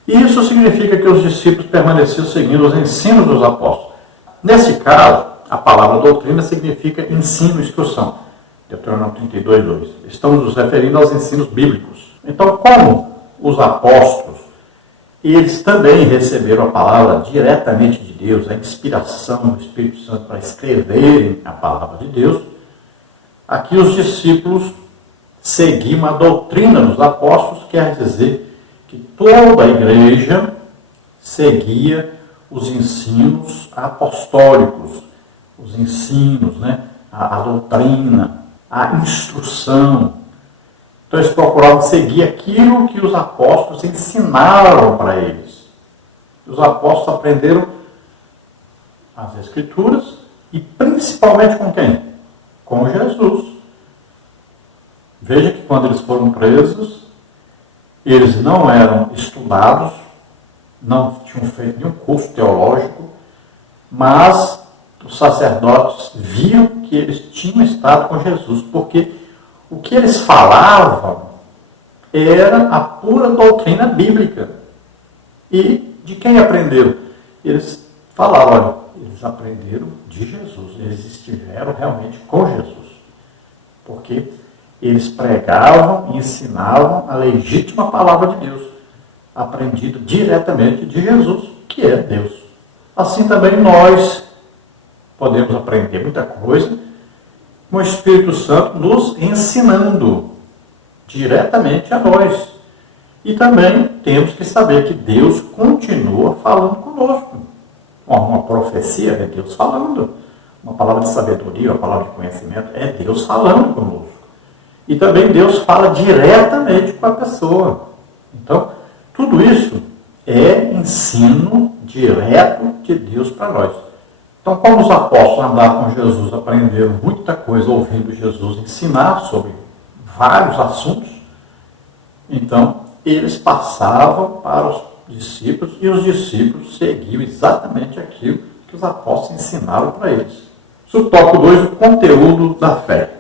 isso significa que os discípulos permaneciam seguindo os ensinos dos apóstolos. Nesse caso, a palavra doutrina significa ensino, instrução. Deuteronômio 32:2. Estamos nos referindo aos ensinos bíblicos. Então, como os apóstolos, eles também receberam a palavra diretamente de Deus, a inspiração do Espírito Santo para escreverem a palavra de Deus, aqui os discípulos seguiam a doutrina dos apóstolos, quer dizer que toda a igreja seguia os ensinos apostólicos, os ensinos, a doutrina, a instrução. Então eles procuravam seguir aquilo que os apóstolos ensinaram para eles. Os apóstolos aprenderam as Escrituras e principalmente com quem? Com Jesus. Veja que quando eles foram presos, eles não eram estudados, não tinham feito nenhum curso teológico, mas os sacerdotes viam que eles tinham estado com Jesus, porque o que eles falavam era a pura doutrina bíblica. E de quem aprenderam? Eles falavam, olha, eles aprenderam de Jesus, eles estiveram realmente com Jesus, porque eles pregavam e ensinavam a legítima palavra de Deus, aprendida diretamente de Jesus, que é Deus. Assim também nós podemos aprender muita coisa com o Espírito Santo nos ensinando diretamente a nós. E também temos que saber que Deus continua falando conosco. Uma profecia é Deus falando. Uma palavra de sabedoria, uma palavra de conhecimento é Deus falando conosco. E também Deus fala diretamente com a pessoa. Então, tudo isso é ensino direto de Deus para nós. Então, como os apóstolos andaram com Jesus, aprenderam muita coisa ouvindo Jesus ensinar sobre vários assuntos, então eles passavam para os discípulos e os discípulos seguiam exatamente aquilo que os apóstolos ensinaram para eles. Subtópico 2, o conteúdo da fé.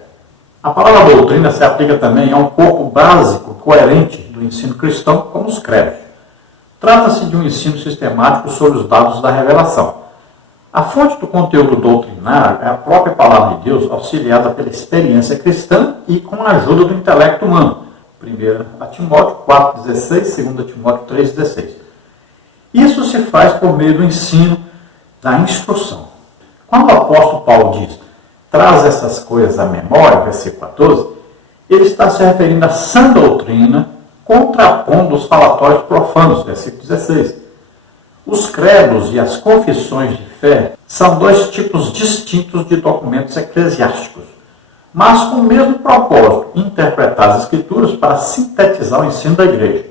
A palavra doutrina se aplica também a um corpo básico, coerente do ensino cristão, como os credos. Trata-se de um ensino sistemático sobre os dados da revelação. A fonte do conteúdo doutrinário é a própria palavra de Deus, auxiliada pela experiência cristã e com a ajuda do intelecto humano. 1 Timóteo 4,16, 2 Timóteo 3,16. Isso se faz por meio do ensino, da instrução. Quando o apóstolo Paulo diz, traz essas coisas à memória, versículo 14, ele está se referindo à sã doutrina, contrapondo os falatórios profanos, versículo 16. Os credos e as confissões de fé são dois tipos distintos de documentos eclesiásticos, mas com o mesmo propósito, interpretar as Escrituras para sintetizar o ensino da igreja.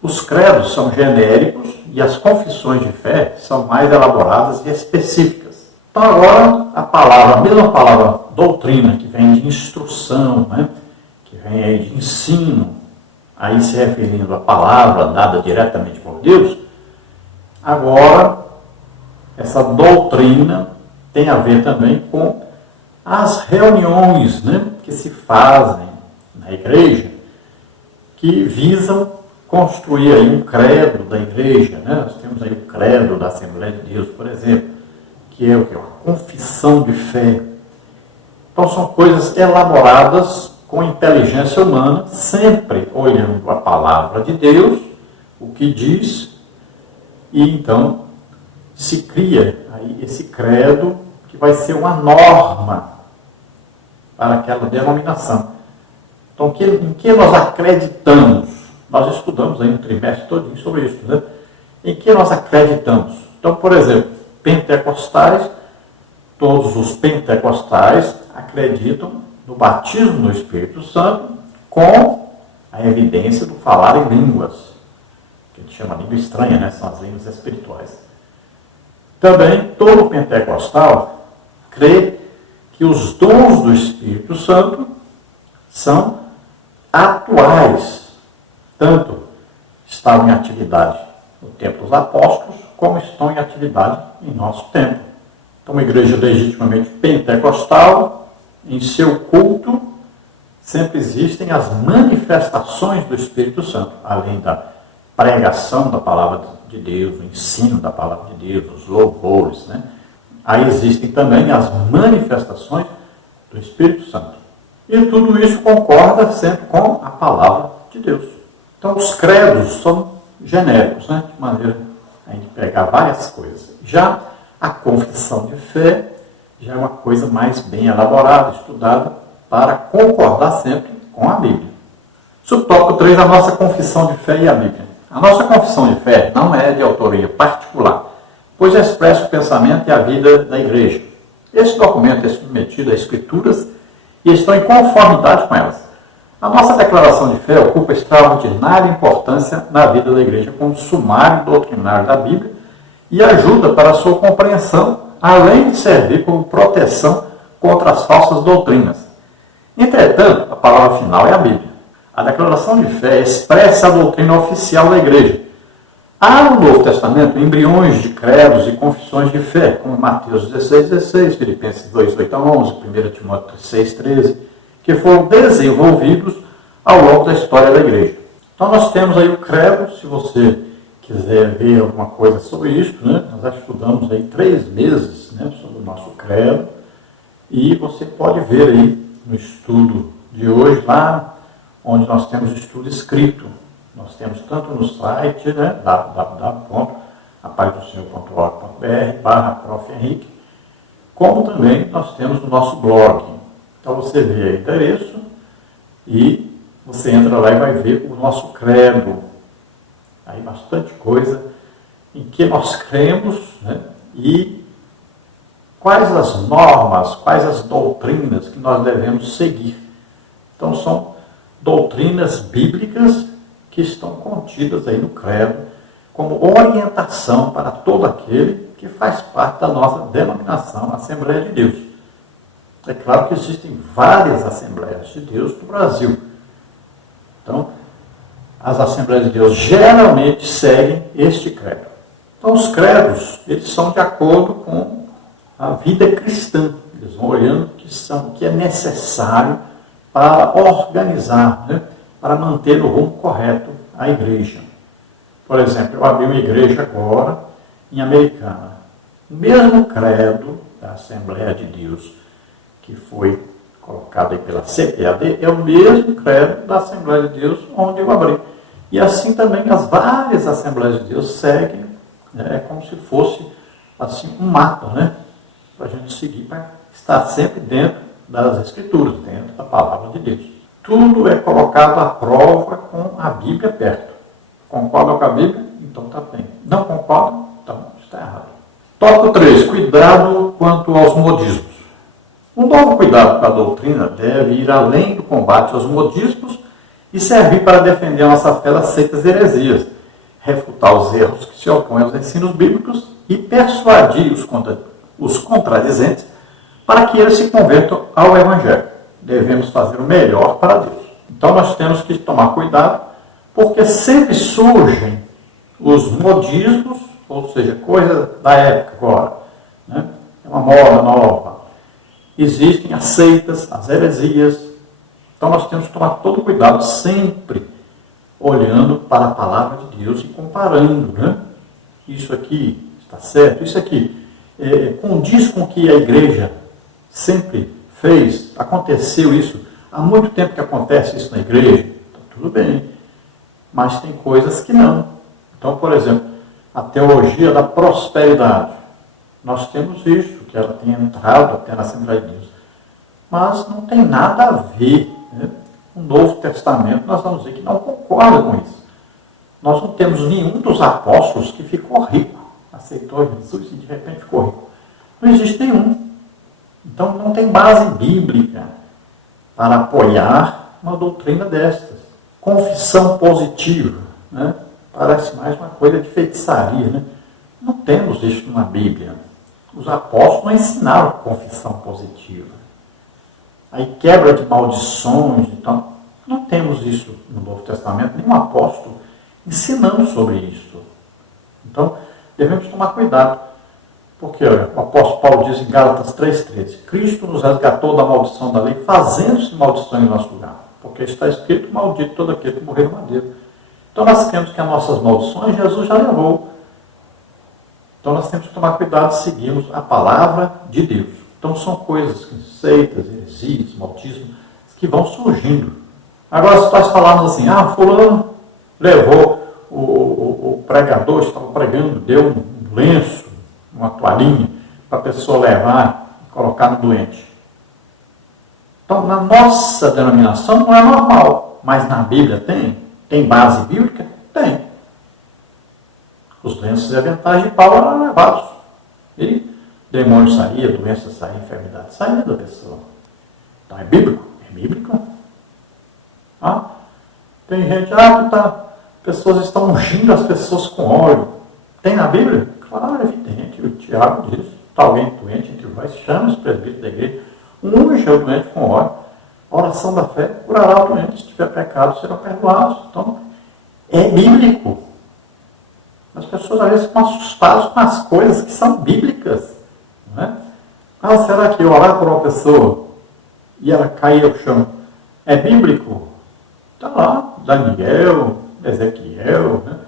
Os credos são genéricos e as confissões de fé são mais elaboradas e específicas. Então agora a mesma palavra doutrina, que vem de instrução, que vem aí de ensino, aí se referindo à palavra dada diretamente por Deus, agora essa doutrina tem a ver também com as reuniões que se fazem na igreja, que visam construir aí um credo da igreja. Nós temos aí o credo da Assembleia de Deus, por exemplo, que é o quê? Uma confissão de fé. Então são coisas elaboradas com inteligência humana, sempre olhando a palavra de Deus, o que diz, e então se cria aí esse credo que vai ser uma norma para aquela denominação. Então, em que nós acreditamos? Nós estudamos aí um trimestre todinho sobre isso, né? Em que nós acreditamos? Então, por exemplo, pentecostais, todos os pentecostais acreditam no batismo no Espírito Santo com a evidência do falar em línguas, que a gente chama língua estranha, são as línguas espirituais. Também todo pentecostal crê que os dons do Espírito Santo são atuais, tanto estavam em atividade no tempo dos apóstolos, como estão em atividade em nosso tempo. Então, uma igreja legitimamente pentecostal, em seu culto, sempre existem as manifestações do Espírito Santo, além da pregação da palavra de Deus, o ensino da palavra de Deus, os louvores. Aí existem também as manifestações do Espírito Santo. E tudo isso concorda sempre com a palavra de Deus. Então, os credos são genéricos, de maneira a gente pegar várias coisas. Já a confissão de fé já é uma coisa mais bem elaborada, estudada, para concordar sempre com a Bíblia. Subtópico 3, a nossa confissão de fé e a Bíblia. A nossa confissão de fé não é de autoria particular, pois expressa o pensamento e a vida da igreja. Esse documento é submetido a escrituras e estão em conformidade com elas. A nossa declaração de fé ocupa extraordinária importância na vida da igreja como sumário doutrinário da Bíblia e ajuda para a sua compreensão, além de servir como proteção contra as falsas doutrinas. Entretanto, a palavra final é a Bíblia. A declaração de fé expressa a doutrina oficial da igreja. Há no Novo Testamento embriões de credos e confissões de fé, como Mateus 16,16, Filipenses 2,8-11, 1 Timóteo 6,13, que foram desenvolvidos ao longo da história da igreja. Então nós temos aí o credo. Se você quiser ver alguma coisa sobre isso, nós já estudamos aí 3 meses sobre o nosso credo, e você pode ver aí no estudo de hoje, lá onde nós temos o estudo escrito. Nós temos tanto no site, www.apazdosenhor.org.br/Prof. Henrique, como também nós temos no nosso blog. Então você vê o endereço e você entra lá e vai ver o nosso credo. aí bastante coisa em que nós cremos, né? E quais as normas, quais as doutrinas que nós devemos seguir. Então são doutrinas bíblicas que estão contidas aí no credo como orientação para todo aquele que faz parte da nossa denominação Assembleia de Deus. É claro que existem várias Assembleias de Deus no Brasil. Então, as Assembleias de Deus geralmente seguem este credo. Então, os credos, eles são de acordo com a vida cristã. Eles vão olhando o que é necessário para organizar, né? Para manter o rumo correto a igreja. Por exemplo, eu abri uma igreja agora em Americana. O mesmo credo da Assembleia de Deus que foi colocado aí pela CPAD é o mesmo credo da Assembleia de Deus onde eu abri. E assim também as várias Assembleias de Deus seguem, né, como se fosse assim um mapa, né, para a gente seguir, para estar sempre dentro das Escrituras, dentro da Palavra de Deus. Tudo é colocado à prova com a Bíblia perto. Concorda com a Bíblia? Então está bem. Não concorda? Então está errado. Tópico 3. Cuidado quanto aos modismos. Um novo cuidado com a doutrina deve ir além do combate aos modismos e servir para defender a nossa fé das seitas heresias, refutar os erros que se opõem aos ensinos bíblicos e persuadir os contradizentes para que eles se convertam ao Evangelho. Devemos fazer o melhor para Deus. Então nós temos que tomar cuidado, porque sempre surgem os modismos, ou seja, coisa da época agora, né? É uma moda nova. Existem as seitas, as heresias. Então nós temos que tomar todo cuidado, sempre olhando para a palavra de Deus e comparando, né? Isso aqui está certo, isso aqui condiz com o que a igreja sempre fez, aconteceu isso, há muito tempo que acontece isso na igreja, então, tudo bem, mas tem coisas que não. Então, por exemplo, a teologia da prosperidade, nós temos visto que ela tem entrado até na Assembleia de Deus, mas não tem nada a ver, né? O Novo Testamento, nós vamos dizer que não concorda com isso. Nós não temos nenhum dos apóstolos que ficou rico, aceitou Jesus e de repente ficou rico. Não existe nenhum. Então não tem base bíblica para apoiar uma doutrina destas. Confissão positiva, né? Parece mais uma coisa de feitiçaria, né? Não temos isso na Bíblia. Os apóstolos não ensinaram confissão positiva. Aí quebra de maldições, então não temos isso no Novo Testamento, nenhum apóstolo ensinando sobre isso. Então devemos tomar cuidado, porque olha, o apóstolo Paulo diz em Gálatas 3,13, Cristo nos resgatou da maldição da lei, fazendo-se maldição em nosso lugar, porque está escrito, maldito todo aquele que morrer no madeiro. Então nós temos que as nossas maldições Jesus já levou. Então nós temos que tomar cuidado e seguirmos a palavra de Deus. Então são coisas, seitas, heresias, malditismo, que vão surgindo. Agora, se nós falarmos assim, fulano levou, o pregador estava pregando, deu um lenço, uma toalhinha, para a pessoa levar e colocar no doente. Então, na nossa denominação não é normal, mas na Bíblia tem? Tem base bíblica? Tem. Os lenços e aventais de Paulo eram levados. E demônio saía, doença saía, enfermidade saía da pessoa. Então é bíblico? É bíblico. Tem gente, pessoas estão ungindo as pessoas com óleo. Tem na Bíblia? Claro, é evidente. O Tiago diz, está alguém doente entre vós, chama os presbíteros da igreja, unge o doente com óleo. A oração da fé curará o doente, se tiver pecado, serão perdoados. Então, é bíblico. As pessoas às vezes ficam assustadas com as coisas que são bíblicas. Não é? Será que eu orar por uma pessoa e ela cair ao chão é bíblico? Está lá, Daniel, Ezequiel, né?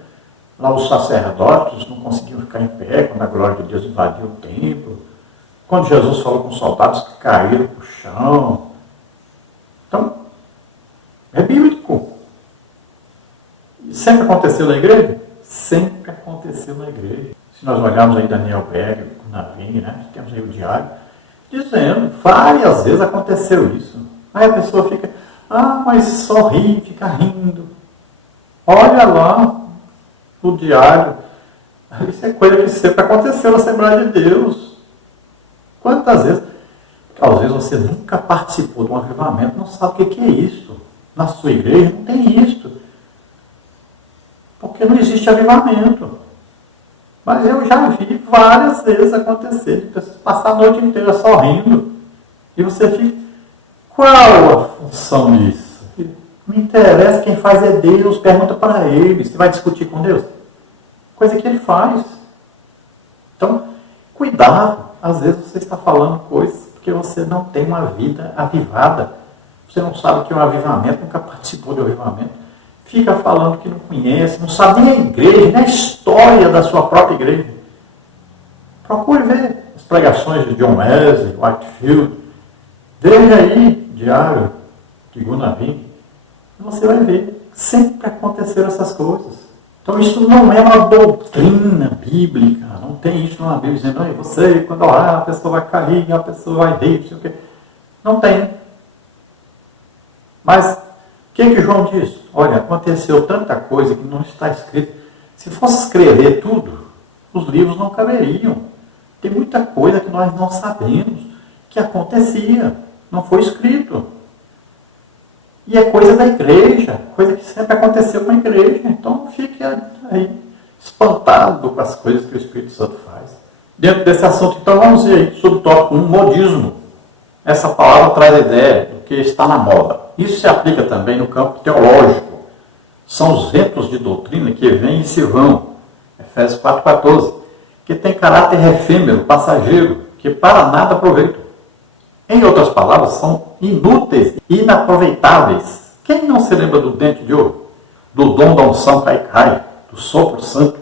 Lá os sacerdotes não conseguiam ficar em pé quando a glória de Deus invadiu o templo. Quando Jesus falou com os soldados que caíram para o chão. Então, é bíblico. E sempre aconteceu na igreja? Sempre aconteceu na igreja. Se nós olharmos aí Daniel Berg, Navini, né? Temos aí o diário, dizendo, várias vezes aconteceu isso. Aí a pessoa fica, mas sorri, fica rindo. Olha lá, no diário. Isso é coisa que sempre aconteceu na Assembleia de Deus. Quantas vezes? Às vezes você nunca participou de um avivamento, não sabe o que é isso. Na sua igreja não tem isso. Porque não existe avivamento. Mas eu já vi várias vezes acontecer, de pessoas passar a noite inteira só rindo. E você fica, qual a função disso? Não interessa, quem faz é Deus, pergunta para Ele. Você vai discutir com Deus? Coisa que Ele faz. Então, cuidado. Às vezes você está falando coisas porque você não tem uma vida avivada. Você não sabe o que é um avivamento, nunca participou de um avivamento. Fica falando que não conhece, não sabe nem a igreja, nem a história da sua própria igreja. Procure ver as pregações de John Wesley, Whitefield. Veja aí, diário de Gunavim. Você vai ver, sempre aconteceram essas coisas. Então isso não é uma doutrina bíblica, não tem isso na Bíblia dizendo, você, quando orar, a pessoa vai cair, a pessoa vai rir, não sei o quê. Não tem. Mas, o que João diz? Olha, aconteceu tanta coisa que não está escrito. Se fosse escrever tudo, os livros não caberiam. Tem muita coisa que nós não sabemos que acontecia, não foi escrito. E é coisa da igreja, coisa que sempre aconteceu com a igreja. Então fique aí espantado com as coisas que o Espírito Santo faz. Dentro desse assunto, então, vamos ver aí sobre o tópico 1, modismo. Essa palavra traz a ideia do que está na moda. Isso se aplica também no campo teológico. São os ventos de doutrina que vêm e se vão. Efésios 4,14. Que tem caráter efêmero, passageiro, que para nada aproveitam. Em outras palavras, são inúteis, inaproveitáveis. Quem não se lembra do dente de ouro? Do dom da unção cai-cai, do sopro santo,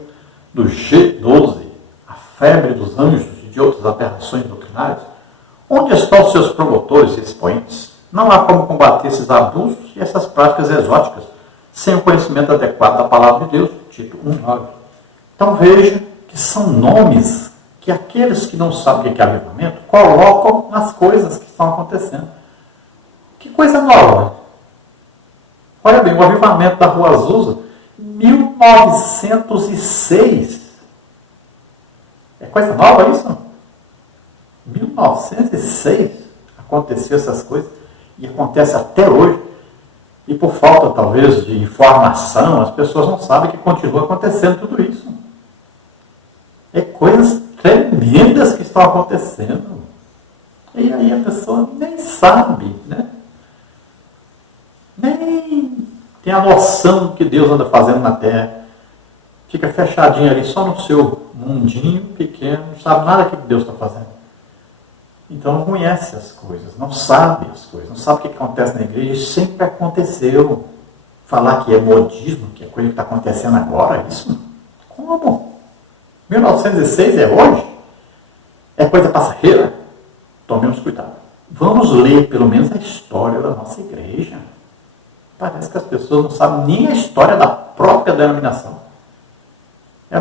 do G12, a febre dos anjos e de outras aberrações doutrinárias? Onde estão seus promotores e expoentes? Não há como combater esses abusos e essas práticas exóticas sem o conhecimento adequado da palavra de Deus. Tito 1,9. Então veja que são nomes que aqueles que não sabem o que é avivamento colocam nas coisas que estão acontecendo. Que coisa nova! Olha bem, o avivamento da Rua Azusa, 1906. É coisa nova isso? 1906 aconteceu essas coisas e acontece até hoje. E por falta, talvez, de informação, as pessoas não sabem que continua acontecendo tudo isso. É coisas tremendas que estão acontecendo. E aí a pessoa nem sabe, né? Nem tem a noção do que Deus anda fazendo na terra. Fica fechadinho ali só no seu mundinho pequeno, não sabe nada do que Deus está fazendo. Então não conhece as coisas, não sabe as coisas, não sabe o que acontece na igreja. Isso sempre aconteceu. Falar que é modismo, que é coisa que está acontecendo agora, isso? Como? 1906 é hoje? É coisa passageira? Tomemos cuidado. Vamos ler pelo menos a história da nossa igreja. Parece que as pessoas não sabem nem a história da própria denominação. É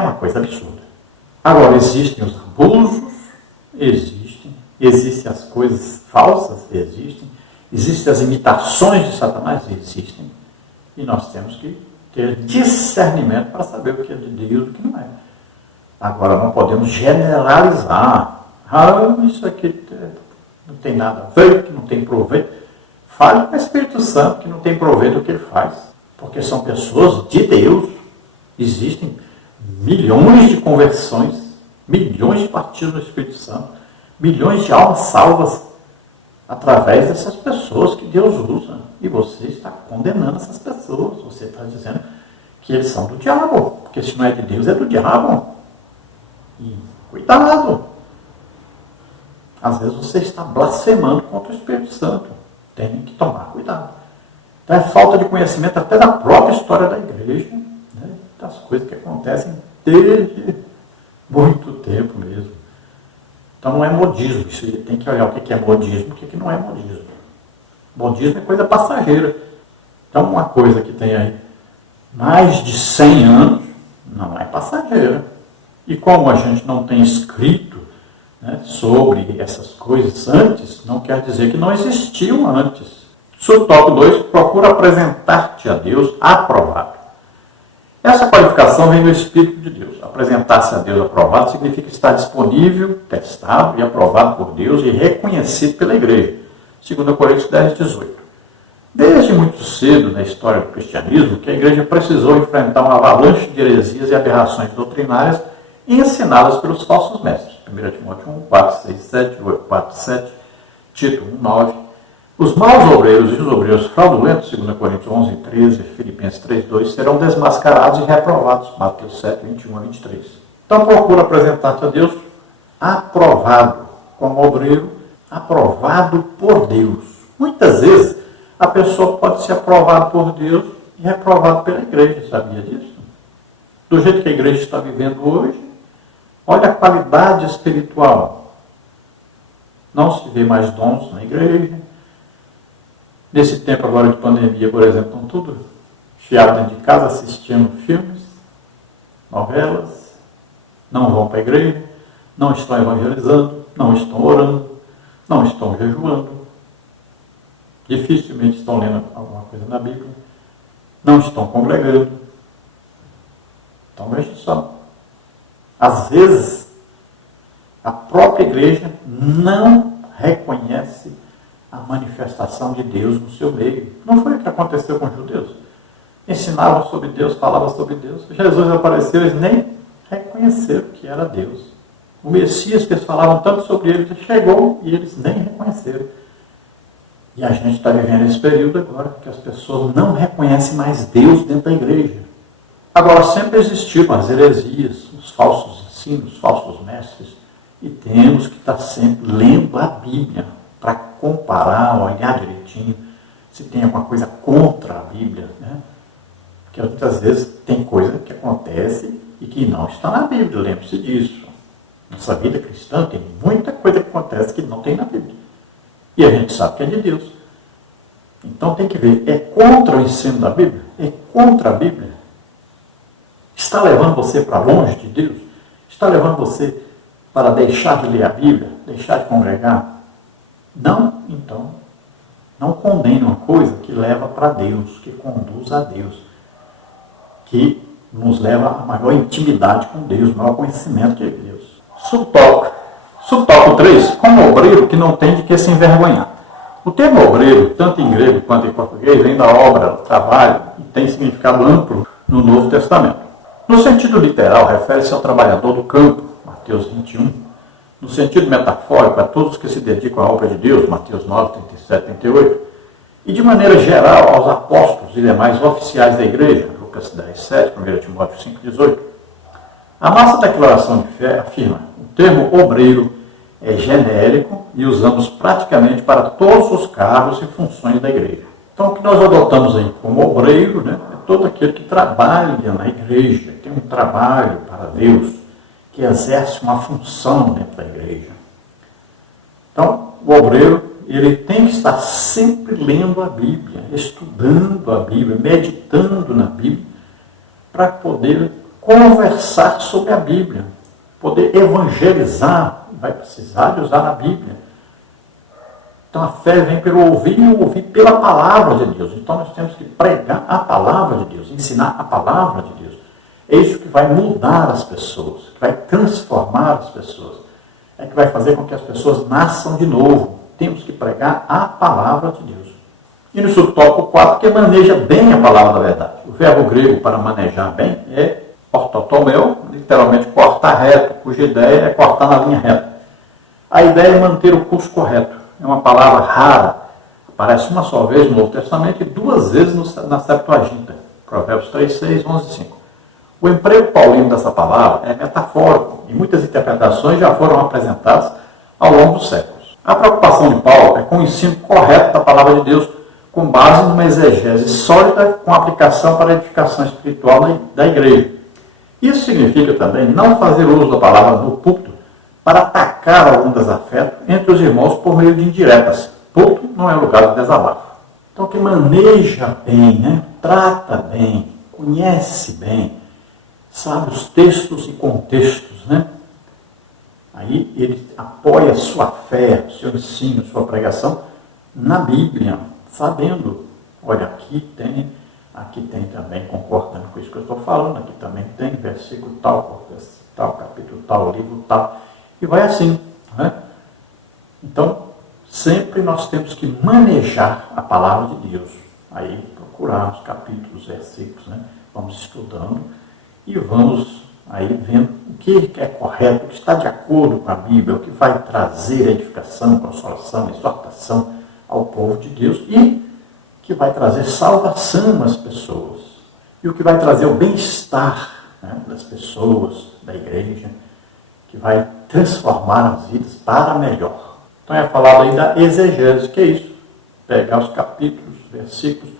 uma coisa absurda. Agora, existem os abusos, existem as coisas falsas, existem as imitações de Satanás, existem. E nós temos que ter discernimento para saber o que é de Deus e o que não é. Agora, não podemos generalizar. Isso aqui não tem nada a ver, que não tem proveito. Fale com o Espírito Santo que não tem proveito do que ele faz. Porque são pessoas de Deus. Existem milhões de conversões, milhões de partidos do Espírito Santo, milhões de almas salvas através dessas pessoas que Deus usa. E você está condenando essas pessoas. Você está dizendo que eles são do diabo. Porque se não é de Deus, é do diabo. E cuidado. Às vezes você está blasfemando contra o Espírito Santo. Tem que tomar cuidado. Então é falta de conhecimento até da própria história da igreja, né? Das coisas que acontecem desde muito tempo mesmo. Então não é modismo. Isso tem que olhar o que é modismo e o que não é modismo. Modismo é coisa passageira. Então uma coisa que tem aí mais de 100 anos não é passageira. E como a gente não tem escrito, né, sobre essas coisas antes, não quer dizer que não existiam antes. Subtópico 2, procura apresentar-te a Deus aprovado. Essa qualificação vem do Espírito de Deus. Apresentar-se a Deus aprovado significa estar disponível, testado e aprovado por Deus e reconhecido pela igreja. 2 Coríntios 10, 18. Desde muito cedo na história do cristianismo, que a igreja precisou enfrentar uma avalanche de heresias e aberrações doutrinárias ensinadas pelos falsos mestres. 1 Timóteo 1, 4, 6, 7, 8, 4, 7, Tito 1, 9. Os maus obreiros e os obreiros fraudulentos, 2 Coríntios 11, 13, Filipenses 3, 2, serão desmascarados e reprovados. Mateus 7, 21 a 23. Então procura apresentar-te a Deus aprovado, como obreiro, aprovado por Deus. Muitas vezes a pessoa pode ser aprovada por Deus e reprovada pela igreja, sabia disso? Do jeito que a igreja está vivendo hoje, olha a qualidade espiritual. Não se vê mais dons na igreja. Nesse tempo agora de pandemia, por exemplo, estão tudo enfiados dentro de casa assistindo filmes, novelas, não vão para a igreja, não estão evangelizando, não estão orando, não estão jejuando, dificilmente estão lendo alguma coisa na Bíblia, não estão congregando. Então veja só. Às vezes, a própria igreja não reconhece a manifestação de Deus no seu meio. Não foi o que aconteceu com os judeus. Ensinavam sobre Deus, falavam sobre Deus. Jesus apareceu, eles nem reconheceram que era Deus. O Messias que eles falavam tanto sobre ele, chegou e eles nem reconheceram. E a gente está vivendo esse período agora, que as pessoas não reconhecem mais Deus dentro da igreja. Agora, sempre existiram as heresias, os falsos ensinos, os falsos mestres, e temos que estar sempre lendo a Bíblia para comparar, olhar direitinho, se tem alguma coisa contra a Bíblia, né? Porque muitas vezes tem coisa que acontece e que não está na Bíblia, lembre-se disso. Nossa vida cristã tem muita coisa que acontece que não tem na Bíblia. E a gente sabe que é de Deus. Então tem que ver, é contra o ensino da Bíblia? É contra a Bíblia? Está levando você para longe de Deus? Está levando você para deixar de ler a Bíblia? Deixar de congregar? Não, então, não condene uma coisa que leva para Deus, que conduz a Deus, que nos leva a maior intimidade com Deus, maior conhecimento de Deus. Subtópico 3, como obreiro que não tem de que se envergonhar. O termo obreiro, tanto em grego quanto em português, vem da obra, do trabalho, e tem significado amplo no Novo Testamento. No sentido literal, refere-se ao trabalhador do campo, Mateus 21. No sentido metafórico, a todos que se dedicam à obra de Deus, Mateus 9, 37, 38. E de maneira geral, aos apóstolos e demais oficiais da igreja, Lucas 10, 7, 1 Timóteo 5, 18. A nossa declaração de fé afirma: o termo obreiro é genérico e usamos praticamente para todos os cargos e funções da igreja. Então, o que nós adotamos aí como obreiro, né, é todo aquele que trabalha na igreja, tem um trabalho para Deus, que exerce uma função dentro da igreja. Então, o obreiro, ele tem que estar sempre lendo a Bíblia, estudando a Bíblia, meditando na Bíblia, para poder conversar sobre a Bíblia, poder evangelizar, vai precisar de usar a Bíblia. Então a fé vem pelo ouvir e ouvir pela palavra de Deus. Então nós temos que pregar a palavra de Deus, ensinar a palavra de Deus. É isso que vai mudar as pessoas, que vai transformar as pessoas. É que vai fazer com que as pessoas nasçam de novo. Temos que pregar a palavra de Deus. E no subtópico 4, que maneja bem a palavra da verdade. O verbo grego para manejar bem é ortotomeu, literalmente cortar reto, cuja ideia é cortar na linha reta. A ideia é manter o curso correto. É uma palavra rara, aparece uma só vez no Novo Testamento e duas vezes na Septuaginta, Provérbios 3, 6, 11, 5. O emprego paulino dessa palavra é metafórico e muitas interpretações já foram apresentadas ao longo dos séculos. A preocupação de Paulo é com o ensino correto da palavra de Deus, com base numa exegese sólida com aplicação para a edificação espiritual da igreja. Isso significa também não fazer uso da palavra no púlpito para atacar algum desafeto entre os irmãos por meio de indiretas. Púlpito não é lugar de desabafo. Então, quem maneja bem, né? Trata bem, conhece bem, sabe os textos e contextos, né? Aí ele apoia sua fé, seu ensino, sua pregação na Bíblia, sabendo, olha, aqui tem aqui tem também, concordando com isso que eu estou falando, aqui também tem versículo tal, capítulo tal, livro tal, e vai assim, né? Então, sempre nós temos que manejar a palavra de Deus, aí procurar os capítulos, versículos, né? Vamos estudando e vamos aí vendo o que é correto, o que está de acordo com a Bíblia, o que vai trazer edificação, consolação, exortação ao povo de Deus e que vai trazer salvação às pessoas. E o que vai trazer o bem-estar, né, das pessoas, da igreja, que vai transformar as vidas para melhor. Então é falado aí da exegese, que é isso? Pegar os capítulos, versículos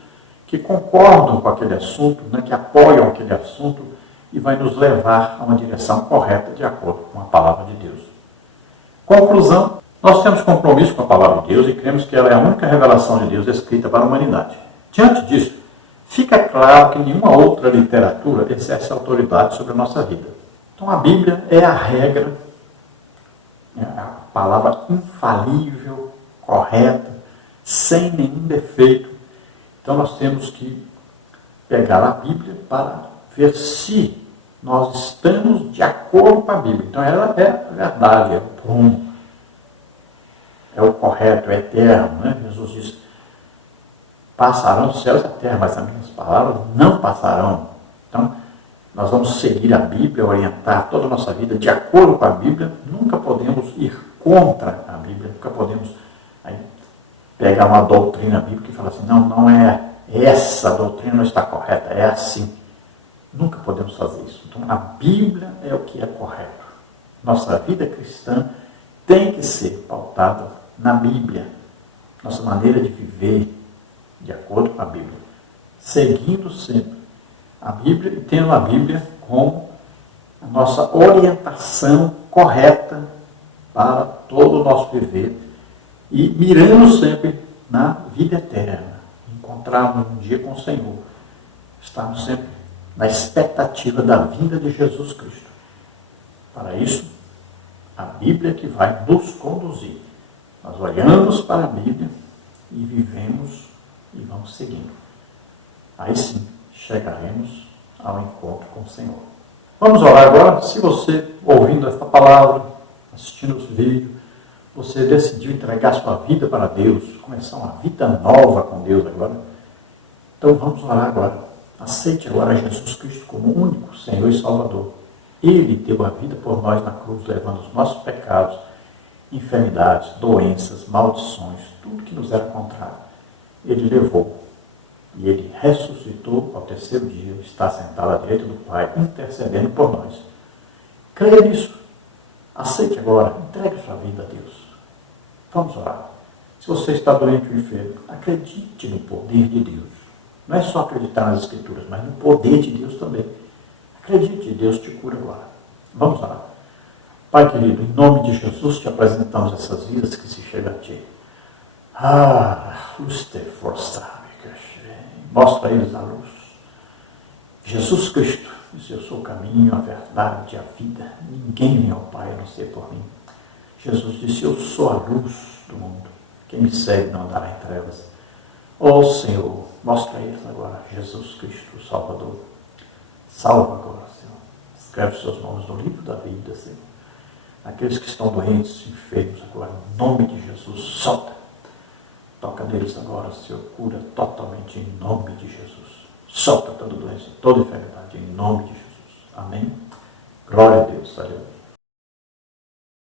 que concordam com aquele assunto, né, que apoiam aquele assunto e vai nos levar a uma direção correta de acordo com a palavra de Deus. Conclusão, nós temos compromisso com a palavra de Deus e cremos que ela é a única revelação de Deus escrita para a humanidade. Diante disso, fica claro que nenhuma outra literatura exerce autoridade sobre a nossa vida. Então a Bíblia é a regra, é a palavra infalível, correta, sem nenhum defeito. Então nós temos que pegar a Bíblia para ver se nós estamos de acordo com a Bíblia. Então ela é a verdade, é o prumo, é o correto, é o eterno. Né? Jesus diz, passarão os céus e a terra, mas as minhas palavras não passarão. Então, nós vamos seguir a Bíblia, orientar toda a nossa vida de acordo com a Bíblia. Nunca podemos ir contra a Bíblia, nunca podemos aí, pegar uma doutrina bíblica e falar assim, não é essa doutrina não está correta, é assim. Nunca podemos fazer isso. Então, a Bíblia é o que é correto. Nossa vida cristã tem que ser pautada na Bíblia. Nossa maneira de viver de acordo com a Bíblia. Seguindo sempre a Bíblia e tendo a Bíblia como a nossa orientação correta para todo o nosso viver e mirando sempre na vida eterna. Encontrarmos um dia com o Senhor. Estarmos sempre na expectativa da vinda de Jesus Cristo. Para isso, a Bíblia que vai nos conduzir. Nós olhamos para a Bíblia e vivemos e vamos seguindo. Aí sim, chegaremos ao encontro com o Senhor. Vamos orar agora. Se você, ouvindo esta palavra, assistindo os vídeos, você decidiu entregar sua vida para Deus, começar uma vida nova com Deus agora, então vamos orar agora. Aceite agora Jesus Cristo como único Senhor e Salvador. Ele deu a vida por nós na cruz, levando os nossos pecados, enfermidades, doenças, maldições, tudo que nos era contrário. Ele levou. E ele ressuscitou ao terceiro dia, está sentado à direita do Pai, intercedendo por nós. Creia nisso. Aceite agora, entregue sua vida a Deus. Vamos orar. Se você está doente ou enfermo, acredite no poder de Deus. Não é só acreditar nas Escrituras, mas no poder de Deus também. Acredite, Deus te cura agora. Vamos orar. Pai querido, em nome de Jesus te apresentamos essas vidas que se chegam a Ti. Luz te força. Mostra a eles a luz. Jesus Cristo diz, eu sou o caminho, a verdade, a vida. Ninguém vem ao Pai a não ser por mim. Jesus disse, eu sou a luz do mundo. Quem me segue não andará em trevas. Ó Senhor, mostra a eles agora Jesus Cristo, o Salvador. Salva agora, Senhor. Escreve seus nomes no livro da vida, Senhor. Aqueles que estão doentes, enfermos agora, em nome de Jesus, solta. Toca neles agora, Senhor, cura totalmente em nome de Jesus. Solta toda doença, toda enfermidade em nome de Jesus. Amém? Glória a Deus. Aleluia.